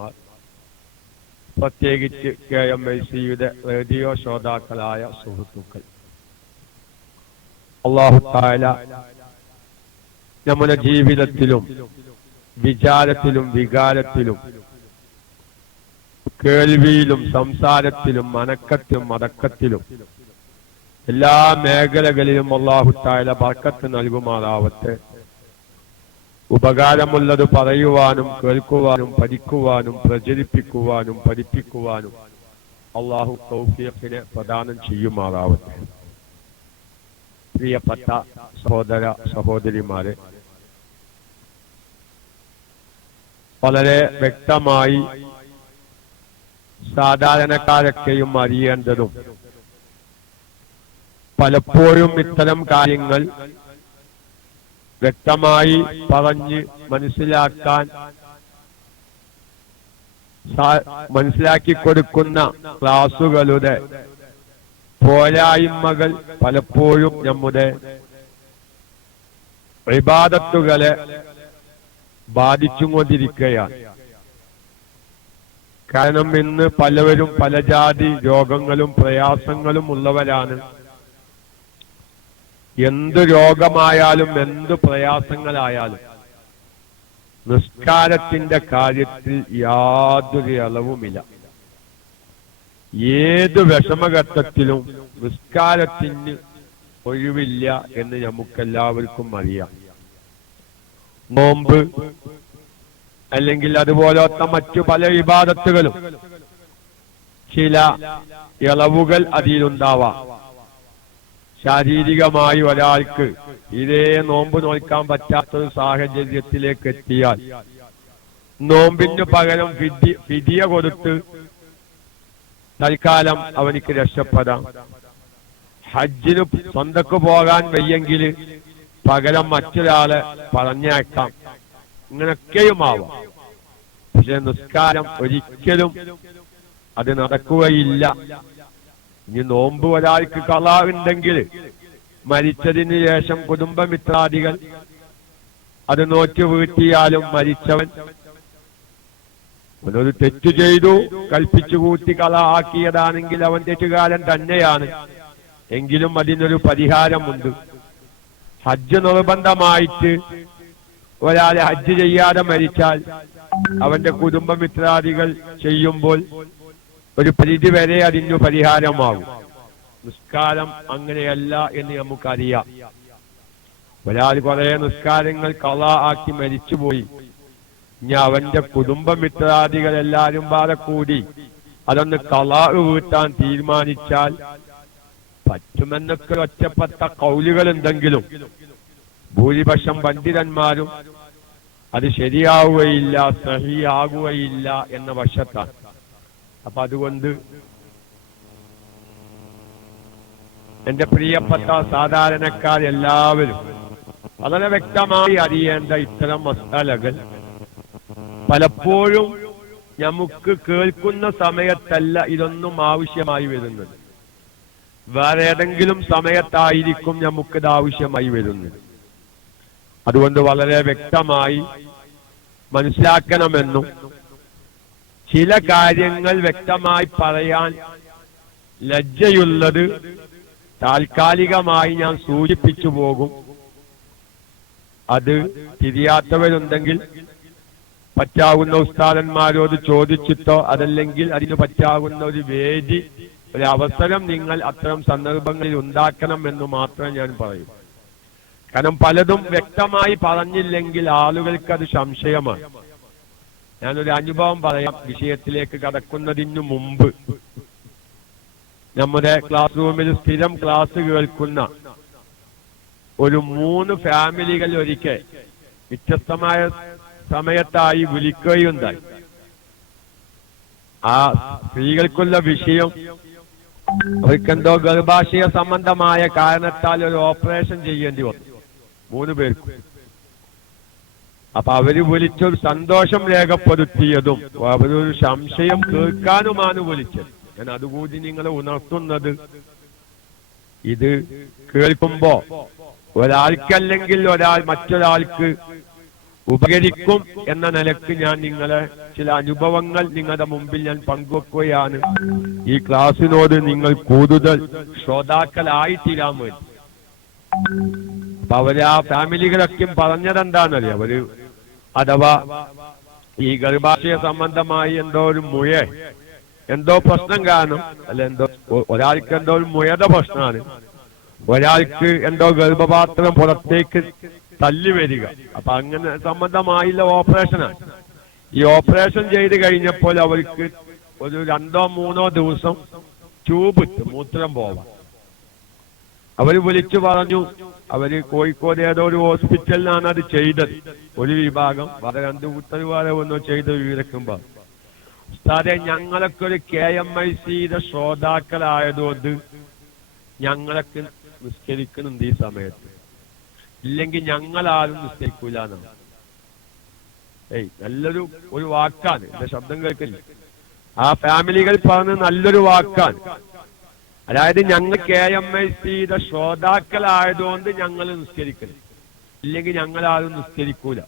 സഹോദരിമാർ, പ്രത്യേകിച്ച് KMIC-യുടെ റേഡിയോ ശ്രോതാക്കളായ സുഹൃത്തുക്കൾ, അല്ലാഹു തആല നമ്മുടെ ജീവിതത്തിലും വിചാരത്തിലും വികാരത്തിലും കേൾവിയിലും സംസാരത്തിലും അനക്കത്തിലും അടക്കത്തിലും എല്ലാ മേഖലകളിലും അല്ലാഹു തആല ബർക്കത്ത് നൽകുമാറാവട്ടെ. ഉപകാരമുള്ളത് പറയുവാനും കേൾക്കുവാനും പഠിക്കുവാനും പ്രചരിപ്പിക്കുവാനും പഠിപ്പിക്കുവാനും അല്ലാഹു തൗഫീഖിനെ പ്രദാനം ചെയ്യുമാറാവട്ടെ. പ്രിയപ്പെട്ട സഹോദര സഹോദരിമാരെ, വളരെ വ്യക്തമായി സാധാരണക്കാരൊക്കെയും അറിയേണ്ടതും പലപ്പോഴും ഇത്തരം കാര്യങ്ങൾ വ്യക്തമായി പറഞ്ഞ് മനസ്സിലാക്കി കൊടുക്കുന്ന ക്ലാസുകളുടെ പോരായ്മകൾ പലപ്പോഴും നമ്മുടെ ഇബാദത്തുകളെ ബാധിച്ചുകൊണ്ടിരിക്കുകയാണ്. കാരണം ഇന്ന് പലവരും പല ജാതി രോഗങ്ങളും പ്രയാസങ്ങളും ഉള്ളവരാണ്. എന്ത് രോഗമായാലും എന്ത് പ്രയാസങ്ങളായാലും നിസ്കാരത്തിന്റെ കാര്യത്തിൽ യാതൊരു അളവുമില്ല. ഏത് വിഷമഘട്ടത്തിലും നിസ്കാരത്തിന് ഒഴിവില്ല എന്ന് നമുക്കെല്ലാവർക്കും അറിയാം. നോമ്പ് അല്ലെങ്കിൽ അതുപോലത്തെ മറ്റു പല ഇബാദത്തുകളും ചില ഇളവുകൾ അതിലുണ്ടാവാം. ശാരീരികമായി ഒരാൾക്ക് ഇതേ നോമ്പ് നോക്കാൻ പറ്റാത്തൊരു സാഹചര്യത്തിലേക്ക് എത്തിയാൽ നോമ്പിന് പകരം ഫിദിയ കൊടുത്ത് തൽക്കാലം അവനിക്ക് രക്ഷപ്പെടാം. ഹജ്ജിന് സ്വന്തക്ക് പോകാൻ വയ്യെങ്കിൽ പകരം മറ്റൊരാളെ പറഞ്ഞേക്കാം. ഇങ്ങനൊക്കെയുമാവാം. പക്ഷെ നിസ്കാരം ഒരിക്കലും അത് നടക്കുകയില്ല. ഇനി നോമ്പ് ഒരാൾക്ക് ഖളാ ഉണ്ടെങ്കിൽ മരിച്ചതിന് ശേഷം കുടുംബമിത്രാദികൾ അത് നോറ്റ് വീട്ടിയാലും മരിച്ചവൻ അവനൊരു തെറ്റു ചെയ്തു കൽപ്പിച്ചു കൂട്ടി ഖളാ ആക്കിയതാണെങ്കിൽ അവൻ തെറ്റുകാരൻ തന്നെയാണ്. എങ്കിലും അതിനൊരു പരിഹാരമുണ്ട്. ഹജ്ജ് നിർബന്ധമായിട്ട് ഒരാൾ ഹജ്ജ് ചെയ്യാതെ മരിച്ചാൽ അവന്റെ കുടുംബമിത്രാദികൾ ചെയ്യുമ്പോൾ ഒരു പരിധി വരെ അതിന് പരിഹാരമാകും. നിസ്കാരം അങ്ങനെയല്ല എന്ന് നമുക്കറിയാം. ഒരാൾ കുറെ നിസ്കാരങ്ങൾ ഖളാ ആക്കി മരിച്ചുപോയി. ഇനി അവന്റെ കുടുംബമിത്രാദികൾ എല്ലാരും പാടെ കൂടി അതൊന്ന് ഖളാ വീട്ടാൻ തീരുമാനിച്ചാൽ പറ്റുമെന്നൊക്കെ ഒറ്റപ്പെട്ട കൗലുകൾ ഉണ്ടെങ്കിലും ഭൂരിപക്ഷം പണ്ഡിതന്മാരും അത് ശരിയാവുകയില്ല, സഹിയാകുകയില്ല എന്ന പക്ഷത്താണ്. അപ്പൊ അതുകൊണ്ട് എന്റെ പ്രിയപ്പെട്ട സാധാരണക്കാരെല്ലാവരും വളരെ വ്യക്തമായി അറിയേണ്ട ഇത്തരം മസാലകൾ പലപ്പോഴും നമുക്ക് കേൾക്കുന്ന സമയത്തല്ല ഇതൊന്നും ആവശ്യമായി വരുന്നത്. വേറെ ഏതെങ്കിലും സമയത്തായിരിക്കും നമുക്കിത് ആവശ്യമായി വരുന്നത്. അതുകൊണ്ട് വളരെ വ്യക്തമായി മനസ്സിലാക്കണമെന്നും ചില കാര്യങ്ങൾ വ്യക്തമായി പറയാൻ ലജ്ജയുള്ളത് താൽക്കാലികമായി ഞാൻ സൂചിപ്പിച്ചു പോകും. അത് തിരിയാത്തവരുണ്ടെങ്കിൽ പറ്റാവുന്ന ഉസ്താദന്മാരോട് ചോദിച്ചിട്ടോ അതല്ലെങ്കിൽ അതിന് പറ്റാവുന്ന ഒരു വേദി, ഒരു അവസരം നിങ്ങൾ അത്തരം സന്ദർഭങ്ങളിൽ ഉണ്ടാക്കണം എന്ന് മാത്രം ഞാൻ പറയും. കാരണം പലതും വ്യക്തമായി പറഞ്ഞില്ലെങ്കിൽ ആളുകൾക്ക് അത് സംശയമാണ്. ഞാനൊരു അനുഭവം പറയാം. വിഷയത്തിലേക്ക് കടക്കുന്നതിന് മുമ്പ് നമ്മുടെ ക്ലാസ് റൂമിൽ സ്ഥിരം ക്ലാസ് കേൾക്കുന്ന ഒരു 3 ഫാമിലികൾ ഒരിക്കൽ വ്യത്യസ്തമായ സമയത്തായി വിളിക്കുകയുണ്ടായി. ആ സ്ത്രീകൾക്കുള്ള വിഷയം അവർക്കെന്തോ ഗർഭാശയ സംബന്ധമായ കാരണത്താൽ ഒരു ഓപ്പറേഷൻ ചെയ്യേണ്ടി വന്നു 3 പേർക്കും. അപ്പൊ അവര് വിളിച്ചൊരു സന്തോഷം രേഖപ്പെടുത്തിയതും അവരൊരു സംശയം കേൾക്കാനുമാണ് വിളിച്ചത്. ഞാൻ അതുകൂടി നിങ്ങളെ ഉണർത്തുന്നത്, ഇത് കേൾക്കുമ്പോ ഒരാൾക്കല്ലെങ്കിൽ മറ്റൊരാൾക്ക് ഉപകരിക്കും എന്ന നിലക്ക് ഞാൻ നിങ്ങളെ ചില അനുഭവങ്ങൾ നിങ്ങളുടെ മുമ്പിൽ ഞാൻ പങ്കുവെക്കുകയാണ്. ഈ ക്ലാസ്സിനോട് നിങ്ങൾ കൂടുതൽ ശ്രോതാക്കളായിത്തീരാൻ വേണ്ടി. അപ്പൊ അവര് ആ ഫാമിലികളൊക്കെ പറഞ്ഞതെന്താണെന്നറിയാം. അവര് അഥവാ ഈ ഗർഭാശയ സംബന്ധമായി എന്തോ ഒരു എന്തോ പ്രശ്നം കാണും, അല്ല എന്തോ ഒരാൾക്ക് എന്തോ ഒരു മുയയുടെ പ്രശ്നമാണ്, ഒരാൾക്ക് എന്തോ ഗർഭപാത്രം പുറത്തേക്ക് തല്ലി വരിക. അപ്പൊ അങ്ങനെ സംബന്ധമായുള്ള ഓപ്പറേഷനാണ്. ഈ ഓപ്പറേഷൻ ചെയ്ത് കഴിഞ്ഞപ്പോൾ അവർക്ക് ഒരു 2-3 ദിവസം ട്യൂബ് ഇട്ട് മൂത്രം പോവാം. അവര് വിളിച്ചു പറഞ്ഞു. അവര് കോഴിക്കോട് ഏതോ ഒരു ഹോസ്പിറ്റലിലാണ് അത് ചെയ്തത്. ഒരു വിഭാഗം വളരെ 2 കൂട്ടരുവാരെ ഒന്നോ ചെയ്ത വിവരിക്കുമ്പോ, ഉസ്താദെ ഞങ്ങളൊക്കെ ഒരു KMICയുടെ ശ്രോതാക്കളായതുകൊണ്ട് ഞങ്ങളൊക്കെ നിസ്കരിക്കുന്നുണ്ട് ഈ സമയത്ത്, ഇല്ലെങ്കിൽ ഞങ്ങളാരും നിസ്കരിക്കൂല എന്നാണ്. നല്ലൊരു വാക്കാണ്. എന്റെ ശബ്ദം കേൾക്കില്ല. ആ ഫാമിലികൾ പറഞ്ഞ നല്ലൊരു വാക്കാണ്. അതായത് ഞങ്ങൾ KMICയുടെ ശ്രോതാക്കളായതുകൊണ്ട് ഞങ്ങൾ നിസ്കരിക്കണം, ഇല്ലെങ്കിൽ ഞങ്ങളാരും നിസ്കരിക്കൂല.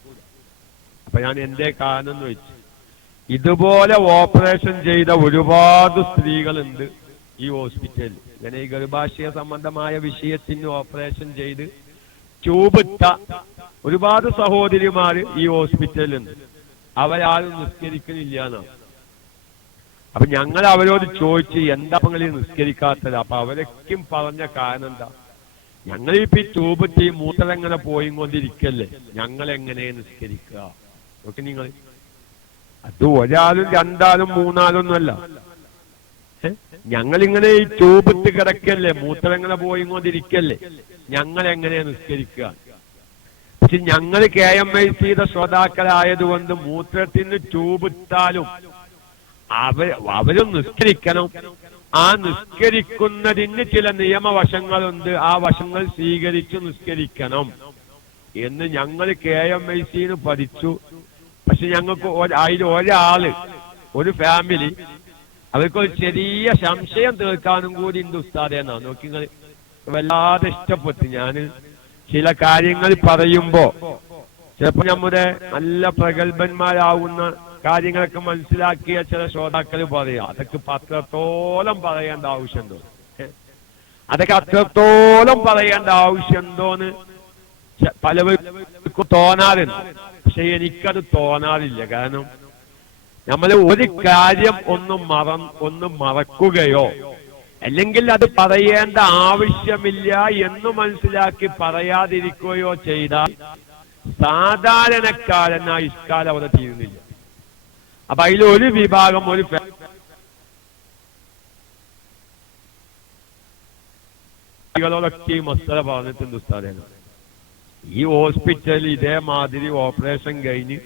അപ്പൊ ഞാൻ എന്തേ കാരണം എന്ന് വെച്ചു, ഇതുപോലെ ഓപ്പറേഷൻ ചെയ്ത ഒരുപാട് സ്ത്രീകളുണ്ട് ഈ ഹോസ്പിറ്റലിൽ. ഇങ്ങനെ ഈ ഗർഭാശയ സംബന്ധമായ വിഷയത്തിന് ഓപ്പറേഷൻ ചെയ്ത് ട്യൂബിട്ട ഒരുപാട് സഹോദരിമാര് ഈ ഹോസ്പിറ്റലിലുണ്ട്. അവരാരും നിസ്കരിക്കുന്നില്ല എന്നാണ്. അപ്പൊ ഞങ്ങൾ അവരോട് ചോദിച്ചു, എന്താ നിങ്ങൾ നിസ്കരിക്കാത്തത്? അപ്പൊ അവരൊക്കെ പറഞ്ഞ കാരണം എന്താ, ഞങ്ങളിപ്പോ ഈ ട്യൂബിട്ട് ഈ മൂത്രം എങ്ങനെ പോയിക്കൊണ്ടിരിക്കല്ലേ, ഞങ്ങൾ എങ്ങനെ നിസ്കരിക്കുക? നോക്കി നിങ്ങൾ, അത് ഒരാളും 2 ആളും 3 ആളൊന്നുമല്ല. ഞങ്ങളിങ്ങനെ ഈ ട്യൂബിട്ട് കിടക്കല്ലേ, മൂത്രം എങ്ങനെ പോയിക്കൊണ്ടിരിക്കല്ലേ, ഞങ്ങൾ എങ്ങനെ നിസ്കരിക്കുക? പക്ഷെ ഞങ്ങൾ KMICയുടെ ശ്രോതാക്കളായതുകൊണ്ട് മൂത്രത്തിന് ട്യൂബ് ഇട്ടാലും അവരും നിസ്കരിക്കണം. ആ നിസ്കരിക്കുന്നതിന് ചില നിയമവശങ്ങളുണ്ട്. ആ വശങ്ങൾ സ്വീകരിച്ചു നിസ്കരിക്കണം എന്ന് ഞങ്ങൾ KMICന് പഠിച്ചു. പക്ഷെ ഞങ്ങൾക്ക് അതിൽ ഒരു ഫാമിലി അവർക്കൊരു ചെറിയ സംശയം തീർക്കാനും കൂടി ഉണ്ട് ഉസ്താദേ എന്നാ. നോക്കി നിങ്ങൾ, വല്ലാതെ ഇഷ്ടപ്പെട്ടു. ഞാൻ ചില കാര്യങ്ങൾ പറയുമ്പോ ചിലപ്പോ നമ്മുടെ നല്ല പ്രഗത്ഭന്മാരാവുന്ന കാര്യങ്ങളൊക്കെ മനസ്സിലാക്കിയ ചില ശ്രോതാക്കൾ പറയാം, അതൊക്കെ അത്രത്തോളം പറയേണ്ട ആവശ്യമുണ്ടോ, അതൊക്കെ അത്രത്തോളം പറയേണ്ട ആവശ്യമുണ്ടോന്ന് പലവർക്കും തോന്നാറുണ്ട്. പക്ഷെ എനിക്കത് തോന്നാറില്ല. കാരണം നമ്മൾ ഒരു കാര്യം ഒന്ന് മറക്കുകയോ അല്ലെങ്കിൽ അത് പറയേണ്ട ആവശ്യമില്ല എന്ന് മനസ്സിലാക്കി പറയാതിരിക്കുകയോ ചെയ്താൽ സാധാരണക്കാരനാ ഇഷ്കാലം അവിടെ തീരുന്നില്ല. അപ്പൊ അതിലൊരു വിഭാഗം ഒരു ോടൊക്കെ ഈ മസല പറഞ്ഞിട്ടുണ്ട് ഉസ്താദേന. ഈ ഹോസ്പിറ്റലിൽ ഇതേമാതിരി ഓപ്പറേഷൻ കഴിഞ്ഞ്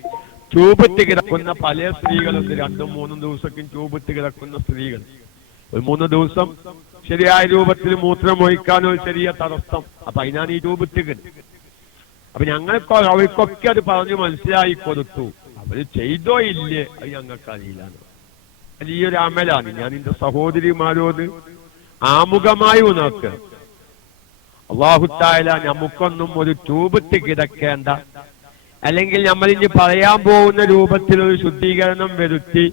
ട്യൂബിട്ട് കിടക്കുന്ന പല സ്ത്രീകളുണ്ട്. 2-3 ദിവസമൊക്കെ ട്യൂബിട്ട് കിടക്കുന്ന സ്ത്രീകൾ. ഒരു 3 ദിവസം ശരിയായ രൂപത്തിൽ മൂത്രം ഒഴിക്കാനോ ചെറിയ തടസ്സം. അപ്പൊ അതിനാണ് ഈ ട്യൂബിട്ട് കിട്ടുന്നത്. അപ്പൊ അവർക്കൊക്കെ അത് പറഞ്ഞു മനസ്സിലായി കൊടുത്തു. അവര് ചെയ്തോ ഇല്ലേ അത് ഞങ്ങൾക്ക് അറിയില്ല. അത് ഈ ഒരു അമലാണ്. ഞാൻ എന്റെ സഹോദരിമാരോട് ആമുഖമായി ഉണർത്തുക, അല്ലാഹു തആല നമുക്കൊന്നും ഒരു ട്യൂബിട്ട് കിടക്കേണ്ട, അല്ലെങ്കിൽ നമ്മൾ ഇനി പറയാൻ പോകുന്ന രൂപത്തിൽ ഒരു ശുദ്ധീകരണം വരുത്തി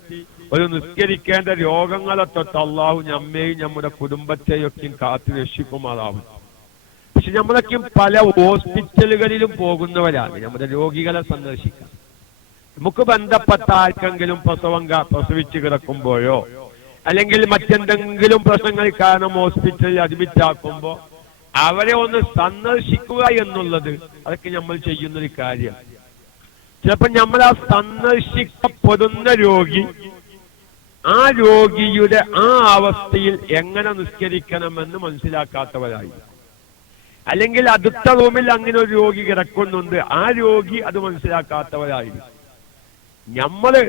ഒരു നിസ്കരിക്കേണ്ട രോഗങ്ങളെ തൊട്ട് അള്ളാഹു നമ്മെയും നമ്മുടെ കുടുംബത്തെയൊക്കെ കാത്തു രക്ഷിക്കുമാറാവും. പക്ഷെ നമ്മളൊക്കെ പല ഹോസ്പിറ്റലുകളിലും പോകുന്നവരാണ് നമ്മുടെ രോഗികളെ സന്ദർശിക്കാൻ. നമുക്ക് ബന്ധപ്പെട്ട ആർക്കെങ്കിലും പ്രസവിച്ച് കിടക്കുമ്പോഴോ അല്ലെങ്കിൽ മറ്റെന്തെങ്കിലും പ്രശ്നങ്ങൾ കാരണം ഹോസ്പിറ്റലിൽ അഡ്മിറ്റ് ആക്കുമ്പോ അവരെ ഒന്ന് സന്ദർശിക്കുക എന്നുള്ളത് അതൊക്കെ നമ്മൾ ചെയ്യുന്നൊരു കാര്യം. ചിലപ്പോൾ നമ്മൾ ആ സന്ദർശിക്കപ്പെടുന്ന രോഗി ആ രോഗിയുടെ ആ അവസ്ഥയിൽ എങ്ങനെ നിസ്കരിക്കണമെന്ന് മനസ്സിലാക്കാത്തവരായി, അല്ലെങ്കിൽ അടുത്ത റൂമിൽ അങ്ങനെ ഒരു രോഗി കിടക്കുന്നുണ്ട്, ആ രോഗി അത് മനസ്സിലാക്കാത്തവരായി. നമ്മള്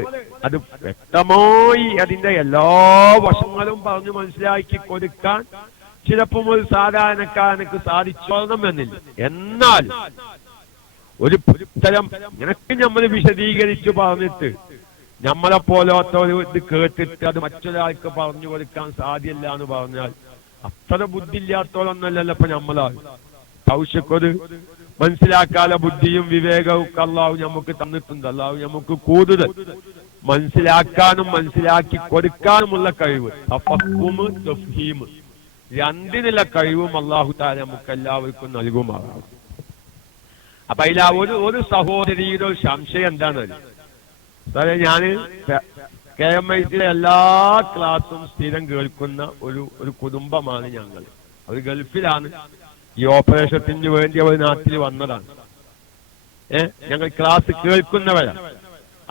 അത് വ്യക്തമായി അതിന്റെ എല്ലാ വശങ്ങളും പറഞ്ഞു മനസ്സിലാക്കി കൊടുക്കാൻ ചിലപ്പോൾ ഒരു സാധാരണക്കാരനക്ക് സാധിച്ചോളണമെന്നില്ല. എന്നാൽ ഒരു തരം നിനക്ക് നമ്മൾ വിശദീകരിച്ചു പറഞ്ഞിട്ട് നമ്മളെ പോലത്തെ ഒരു ഇത് കേട്ടിട്ട് അത് മറ്റൊരാൾക്ക് പറഞ്ഞു കൊടുക്കാൻ സാധ്യല്ല എന്ന് പറഞ്ഞാൽ അത്ര ബുദ്ധിയില്ലാത്തോളൊന്നല്ലല്ലോ ഇപ്പൊ നമ്മളാണ്. ആവശ്യക്കൊരു മനസ്സിലാക്കാനുള്ള ബുദ്ധിയും വിവേകവും അല്ലാഹു നമുക്ക് തന്നിട്ടുണ്ട്. അല്ലാഹു നമുക്ക് കൂടുതൽ മനസ്സിലാക്കാനും മനസ്സിലാക്കി കൊടുക്കാനുമുള്ള കഴിവ്, തഫഹ്ഹുമ് തഫ്ഹീമ്, രണ്ടിനുള്ള കഴിവും അല്ലാഹു തആല നമുക്ക് എല്ലാവർക്കും നൽകുമാറാവും. അപ്പൊ അതിലാ ഒരു സഹോദരിയുടെ ഒരു സംശയം എന്താണെന്ന് സാറേ, ഞാന് KMITയിലെ എല്ലാ ക്ലാസ്സും സ്ഥിരം കേൾക്കുന്ന ഒരു കുടുംബമാണ് ഞങ്ങൾ. അവർ ഗൾഫിലാണ്, ഈ ഓപ്പറേഷത്തിന് വേണ്ടി അവർ നാട്ടിൽ വന്നതാണ്. ഞങ്ങൾ ക്ലാസ് കേൾക്കുന്നവരാണ്.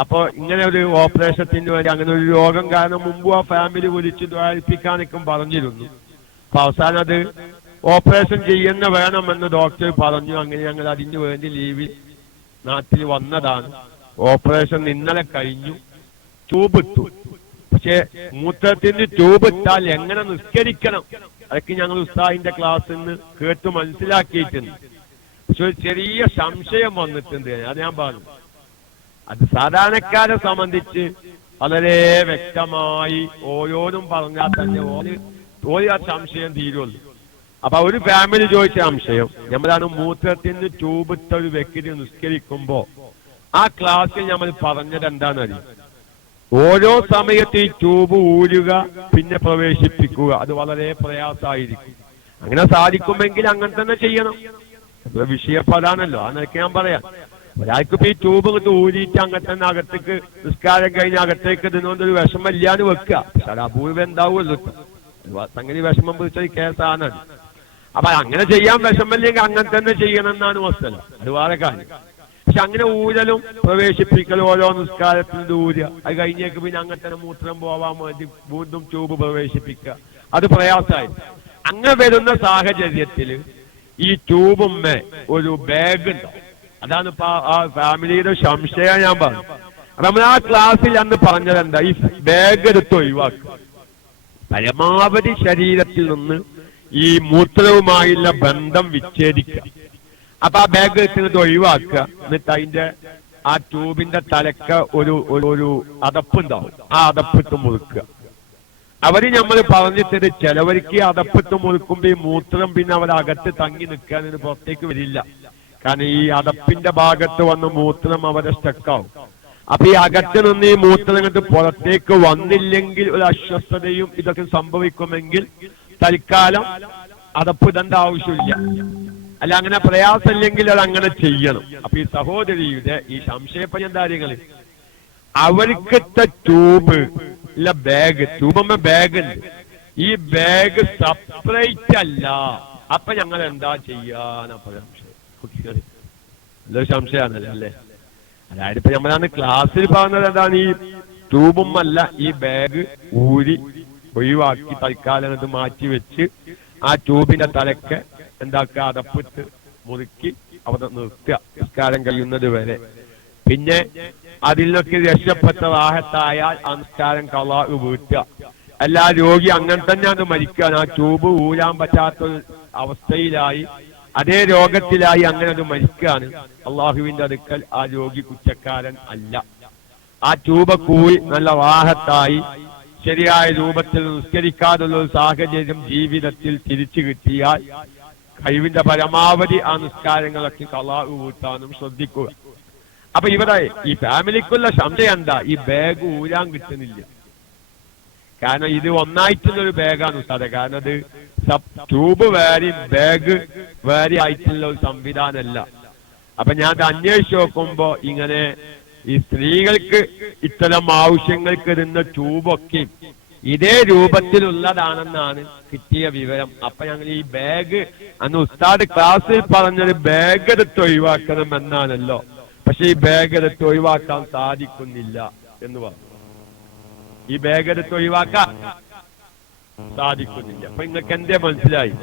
അപ്പൊ ഇങ്ങനെ ഒരു ഓപ്പറേഷത്തിന് വേണ്ടി അങ്ങനെ ഒരു രോഗം കാരണം മുമ്പ് ആ ഫാമിലി വിളിച്ച് ദ്വാരിപ്പിക്കാനൊക്കെ പറഞ്ഞിരുന്നു. അപ്പൊ അവസാനം അത് ഓപ്പറേഷൻ ചെയ്യുന്ന വേണമെന്ന് ഡോക്ടർ പറഞ്ഞു. അങ്ങനെ ഞങ്ങൾ അതിനു വേണ്ടി ലീവിൽ നാട്ടിൽ വന്നതാണ്. ഓപ്പറേഷൻ ഇന്നലെ കഴിഞ്ഞു. ട്യൂബ് ഇട്ടു. പക്ഷെ മൂത്രത്തിന് ട്യൂബ് ഇട്ടാൽ എങ്ങനെ നിസ്കരിക്കണം അതൊക്കെ ഞങ്ങൾ ഉസ്താദിന്റെ ക്ലാസ്സിൽ നിന്ന് കേട്ട് മനസ്സിലാക്കിയിട്ടുണ്ട്. പക്ഷെ ഒരു ചെറിയ സംശയം വന്നിട്ടുണ്ട്. അത് ഞാൻ പറഞ്ഞു, അത് സാധാരണക്കാരെ സംബന്ധിച്ച് വളരെ വ്യക്തമായി ഓരോന്നും പറഞ്ഞാൽ തന്നെ ഓരോ ആ സംശയം തീരുള്ളൂ. അപ്പൊ ഒരു ഫാമിലി ചോദിച്ച സംശയം, നമ്മളാണ് മൂത്രത്തിന് ട്യൂബ് ഇട്ട ഒരു വ്യക്തി നിസ്കരിക്കുമ്പോ ആ ക്ലാസ്സിൽ നമ്മൾ പറഞ്ഞത് എന്താണെന്നറിയും, ഓരോ സമയത്ത് ഈ ട്യൂബ് ഊരുക പിന്നെ പ്രവേശിപ്പിക്കുക അത് വളരെ പ്രയാസമായിരിക്കും. അങ്ങനെ സാധിക്കുമെങ്കിൽ അങ്ങനെ തന്നെ ചെയ്യണം. വിഷയപ്പെടാനല്ലോ അതൊക്കെ ഞാൻ പറയാം. ഒരാൾക്കിപ്പോ ഈ ട്യൂബ് ഇങ്ങോട്ട് ഊരിയിട്ട് അങ്ങനെ തന്നെ അകത്തേക്ക് നിസ്കാരം കഴിഞ്ഞ് അകത്തേക്ക് ഇതിനൊന്നൊരു വിഷമമില്ലാന്ന് വെക്കുക. പക്ഷെ അത് അപൂർവം എന്താവുമല്ലോ, സംഗതി വിഷമം പിടിച്ചാൽ കേസാണ്. അപ്പൊ അങ്ങനെ ചെയ്യാൻ വിഷമമില്ലെങ്കിൽ അങ്ങനെ തന്നെ ചെയ്യണം എന്നാണ് മസല. അത് വേറെ കാര്യം. പക്ഷെ അങ്ങനെ ഊരലും പ്രവേശിപ്പിക്കലും ഓരോ നിസ്കാരത്തിന്റെ ഊരുക, അത് കഴിഞ്ഞേക്ക് പിന്നെ അങ്ങനെ തന്നെ മൂത്രം പോവാൻ വേണ്ടി വീണ്ടും ട്യൂബ് പ്രവേശിപ്പിക്കുക, അത് പ്രയാസമായി. അങ്ങനെ വരുന്ന സാഹചര്യത്തിൽ ഈ ട്യൂബുമ്മേ ഒരു ബാഗ് ഉണ്ടാവും. അതാണ് ഇപ്പൊ ആ ഫാമിലിയുടെ സംശയം ഞാൻ പറഞ്ഞു. അപ്പൊ നമ്മൾ ആ ക്ലാസ്സിൽ അന്ന് പറഞ്ഞത് എന്താ, ഈ ബാഗ് എടുത്ത് ഒഴിവാക്കുക, പരമാവധി ശരീരത്തിൽ നിന്ന് ഈ മൂത്രവുമായുള്ള ബന്ധം വിച്ഛേദിക്കുക. അപ്പൊ ആ ബാഗ് എടുത്ത് ഒഴിവാക്കുക. എന്നിട്ട് അതിന്റെ ആ ട്യൂബിന്റെ തലക്ക ഒരു അടപ്പുണ്ടാവും, ആ അടപ്പിട്ട് മുറുക്കുക. അവര് നമ്മൾ പറഞ്ഞിട്ട് ചിലവർക്ക് അടപ്പിട്ട് മുറുക്കുമ്പോ ഈ മൂത്രം പിന്നെ അവരകത്ത് തങ്ങി നിൽക്കാൻ പുറത്തേക്ക് വരില്ല. കാരണം ഈ അടപ്പിന്റെ ഭാഗത്ത് വന്ന് മൂത്രം അവരെ സ്റ്റക്കാവും. അപ്പൊ ഈ അകത്ത് നിന്ന് ഈ മൂത്രം കണ്ട് പുറത്തേക്ക് വന്നില്ലെങ്കിൽ ഒരു അസ്വസ്ഥതയും ഇതൊക്കെ സംഭവിക്കുമെങ്കിൽ തൽക്കാലം അടപ്പ് ഇടേണ്ട ആവശ്യമില്ല. അല്ല, അങ്ങനെ പ്രയാസമില്ലെങ്കിൽ അത് അങ്ങനെ ചെയ്യണം. അപ്പൊ ഈ സഹോദരിയുടെ ഈ സംശയപര്യന്താര്യങ്ങള് അവർക്കത്തെ ട്യൂബ് ഇല്ല, ബാഗ് ട്യൂബമ്മ ബാഗ് ഉണ്ട്, ഈ ബാഗ് സെപ്പറേറ്റ് അല്ല. അപ്പൊ ഞങ്ങൾ എന്താ ചെയ്യാനപ്പോ സംശയം, നല്ലൊരു സംശയമാണല്ലോ അല്ലേ. അതായത് ഇപ്പൊ നമ്മളാണ് ക്ലാസ്സിൽ പറഞ്ഞത് എന്താണ്, ഈ ട്യൂബും അല്ല ഈ ബാഗ് ഊരി ഒഴിവാക്കി തൽക്കാലം അത് മാറ്റി വെച്ച് ആ ട്യൂബിന്റെ തലക്ക് എന്താക്കുക, അടപ്പിട്ട് മുറുക്കി അവിടെ നിർത്തുക നിസ്കാരം കഴിയുന്നത് വരെ. പിന്നെ അതിൽ നിന്നൊക്കെ രക്ഷപ്പെട്ട റാഹത്തായാൽ ആ നിസ്കാരം ഖളാ വീട്ടുക. എല്ലാ രോഗി അങ്ങനെ തന്നെ അത് മരിക്കാൻ, ആ ട്യൂബ് ഊരാൻ പറ്റാത്ത അവസ്ഥയിലായി അതേ രോഗത്തിലായി അങ്ങനെ അത് മരിക്കാണ്. അള്ളാഹുവിന്റെ അടുക്കൽ ആ രോഗി കുറ്റക്കാരൻ അല്ല. ആ ട്യൂബ് കൂടി നല്ല റാഹത്തായി ശരിയായ രൂപത്തിൽ നിസ്കരിക്കാതുള്ള ഒരു സാഹചര്യം ജീവിതത്തിൽ തിരിച്ചു കിട്ടിയാൽ കഴിവിന്റെ പരമാവധി ആ നിസ്കാരങ്ങളൊക്കെ ഖളാ വീട്ടാനും ശ്രദ്ധിക്കുക. അപ്പൊ ഇവിടെ ഈ ഫാമിലിക്കുള്ള സംശയം എന്താ, ഈ ബാഗ് ഊരാൻ കിട്ടുന്നില്ല. കാരണം ഇത് ഒന്നായിട്ടുള്ളൊരു ബാഗാണ് ഉസ്താദെ. കാരണം അത് ട്യൂബ് വേറെ ബാഗ് വേറെ ആയിട്ടുള്ള ഒരു സംവിധാനമല്ല. അപ്പൊ ഞാൻ അത് അന്വേഷിച്ച് നോക്കുമ്പോ ഇങ്ങനെ ഈ സ്ത്രീകൾക്ക് ഇത്തരം ആവശ്യങ്ങൾക്ക് ഇടുന്ന ട്യൂബൊക്കെ ഇതേ രൂപത്തിലുള്ളതാണെന്നാണ് കിട്ടിയ വിവരം. അപ്പൊ ഞങ്ങൾ ഈ ബാഗ് അന്ന് ഉസ്താദ് ക്ലാസ്സിൽ പറഞ്ഞത് ബാഗ് എടുത്ത് ഒഴിവാക്കണം എന്നാണല്ലോ. പക്ഷെ ഈ ബാഗ് എടുത്ത് ഒഴിവാക്കാൻ സാധിക്കുന്നില്ല എന്ന് പറഞ്ഞു. ഈ ബാഗ് എടുത്ത് ഒഴിവാക്കാൻ സാധിക്കുന്നില്ല. അപ്പൊ നിങ്ങൾക്ക് എന്തേ മനസ്സിലായി?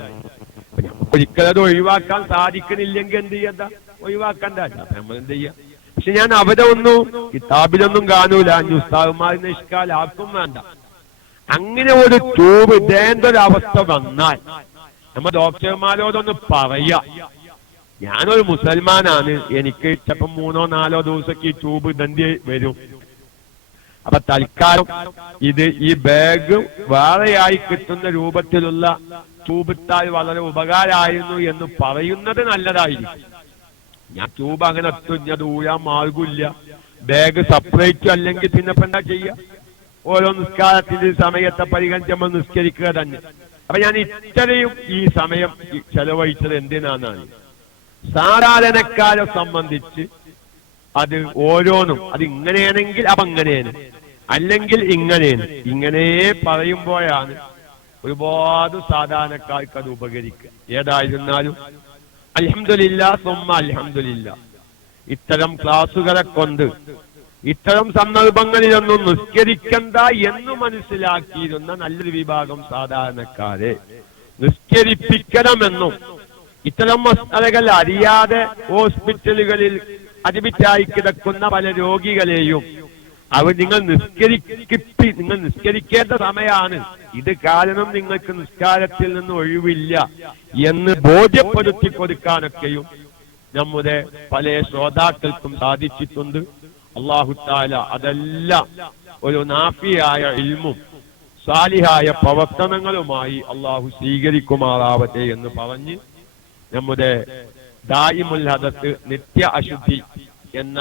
ഒരിക്കലും അത് ഒഴിവാക്കാൻ സാധിക്കുന്നില്ലെങ്കിൽ എന്ത് ചെയ്യണ്ട, ഒഴിവാക്കണ്ട, നമ്മൾ എന്ത് ചെയ്യാം. പക്ഷെ ഞാൻ അവിടെ ഒന്നും കിതാബിലൊന്നും കാണൂല, ഉസ്താദുമാരിനെ ഇഷ്കാലാക്കും വേണ്ട. അങ്ങനെ ഒരു ട്യൂബ് ഇടേണ്ട ഒരു അവസ്ഥ വന്നാൽ നമ്മൾ ഡോക്ടർമാരോടൊന്ന് പറയാ, ഞാനൊരു മുസൽമാനാണ്, എനിക്ക് ചിലപ്പം 3-4 ദിവസമൊക്കെ ഈ ട്യൂബ് ഇടേണ്ടി വരും. അപ്പൊ തൽക്കാലം ഈ ബാഗ് വേറെയായി കിട്ടുന്ന രൂപത്തിലുള്ള ട്യൂബിട്ടാൽ വളരെ ഉപകാരമായിരുന്നു എന്ന് പറയുന്നത് നല്ലതായിരിക്കും. ഞാൻ ട്യൂബ് അങ്ങനെ അത് ഊരാൻ മാർഗമില്ല, ബാഗ് സെപ്പറേറ്റ് അല്ലെങ്കിൽ പിന്നെ ഇപ്പൊ എന്താ ചെയ്യുക? ഓരോ നിസ്കാരത്തിന്റെ സമയത്തെ പരിഗണിച്ച് നമ്മൾ നിസ്കരിക്കുക തന്നെ. അപ്പൊ ഞാൻ ഇത്രയും ഈ സമയം ചെലവഴിച്ചത് എന്തിനാന്നാണ്, സാധാരണക്കാരെ സംബന്ധിച്ച് അത് ഓരോന്നും അത് ഇങ്ങനെയാണെങ്കിൽ അപ്പൊ ഇങ്ങനെയാണ്, അല്ലെങ്കിൽ ഇങ്ങനെയാണ്, ഇങ്ങനെ പറയുമ്പോഴാണ് ഒരുപാട് സാധാരണക്കാർക്ക് അത് ഉപകരിക്കുക. ഏതായിരുന്നാലും അൽഹംദുലില്ലാ സുമ്മ അൽഹംദുലില്ലാ, ഇത്തരം ക്ലാസുകളെ കൊണ്ട് ഇത്തരം സന്ദർഭങ്ങളിലൊന്നും നിസ്കരിക്കണ്ട എന്ന് മനസ്സിലാക്കിയിരുന്ന നല്ലൊരു വിഭാഗം സാധാരണക്കാരെ നിസ്കരിപ്പിക്കണമെന്നും ഇത്തരം മസലകൾ അറിയാതെ ഹോസ്പിറ്റലുകളിൽ അഡ്മിറ്റായി കിടക്കുന്ന പല രോഗികളെയും അവർ നിങ്ങൾ നിസ്കരിക്കേണ്ട സമയമാണ് ഇത്, കാരണം നിങ്ങൾക്ക് നിസ്കാരത്തിൽ നിന്ന് ഒഴിവില്ല എന്ന് ബോധ്യപ്പെടുത്തി കൊടുക്കാനൊക്കെയും നമ്മുടെ പല ശ്രോതാക്കൾക്കും സാധിച്ചിട്ടുണ്ട്. അല്ലാഹു തആല അതെല്ലാം ഒരു നാഫിയായ ഇൽമും സാലിഹായ പ്രവർത്തനങ്ങളുമായി അള്ളാഹു സ്വീകരിക്കുമാറാവട്ടെ എന്ന് പറഞ്ഞ് നമ്മുടെ ദായിമുൽ ഹദത്ത് നിത്യ അശുദ്ധി എന്ന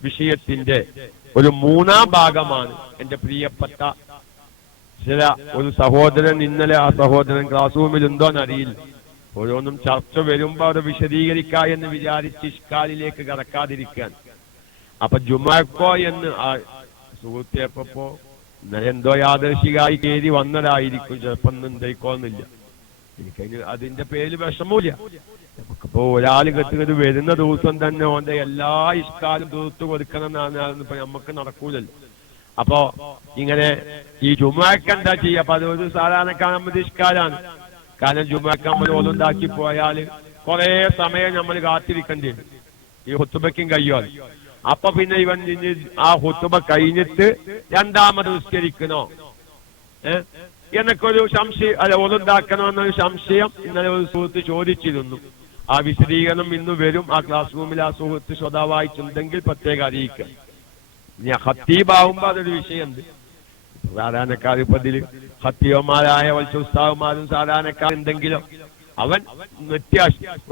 വിഷയത്തിന്റെ ഒരു മൂന്നാം ഭാഗമാണ് എന്റെ പ്രിയപ്പെട്ട ഒരു സഹോദരൻ, ഇന്നലെ ആ സഹോദരൻ ക്ലാസ് റൂമിൽ ഉണ്ടോന്ന് അറിയില്ല, ഓരോന്നും ചർച്ച വരുമ്പോ അത് വിശദീകരിക്കുക എന്ന് വിചാരിച്ച് ഇഷ്കാലിലേക്ക് കടക്കാതിരിക്കാൻ. അപ്പൊ ജുമാക്കോ എന്ന് ആ സുഹൃത്തിയപ്പോ എന്തോ യാദർശികമായി കയറി വന്നതായിരിക്കും, ചിലപ്പോ എന്തായിക്കോന്നില്ല, എനിക്കതിന് അതിന്റെ പേരിൽ വിഷമമില്ല. നമുക്കിപ്പോ ഒരാൾ കെട്ടുകത് വരുന്ന ദിവസം തന്നെ ഓന്റെ എല്ലാ ഇഷ്കാലും തീർത്തു കൊടുക്കണം എന്നാണ് ഇപ്പൊ നമുക്ക് നടക്കൂലല്ലോ. അപ്പോ ഇങ്ങനെ ഈ ജുമാക്ക് എന്താ ചെയ്യുക? അപ്പൊ അതൊരു സാധാരണക്കാരൻ നമ്മൾ ഇഷ്കാലാണ്. കാരണം ജുമാക്ക് നമ്മൾ ഓലുണ്ടാക്കി പോയാല് കുറെ സമയം നമ്മൾ കാത്തിരിക്കേണ്ടി വരും, ഈ ഹുത്തുബയ്ക്കും കഴിയുവാൻ. അപ്പൊ പിന്നെ ഇവൻ ആ ഹുത്തുബ കഴിഞ്ഞിട്ട് രണ്ടാമത് നിസ്കരിക്കണോ എന്നൊക്കെ ഒരു സംശയം, അല്ല ഓലുണ്ടാക്കണമെന്നൊരു സംശയം ഇന്നലെ ഒരു സുഹൃത്ത് ചോദിച്ചിരുന്നു. ആ വിശദീകരണം ഇന്ന് വരും. ആ ക്ലാസ് റൂമിൽ ആ സുഹൃത്ത് ശ്രോതാവായിട്ടുണ്ടെങ്കിൽ പ്രത്യേകം അറിയിക്കുക. ഞാൻ ഖത്തീബാവുമ്പോ അതൊരു വിഷയമുണ്ട്. സാധാരണക്കാർ ഇപ്പൊ ഇതില് ഖത്തീബന്മാരായ ഉസ്താദുമാരും സാധാരണക്കാരുണ്ടെങ്കിലോ അവൻ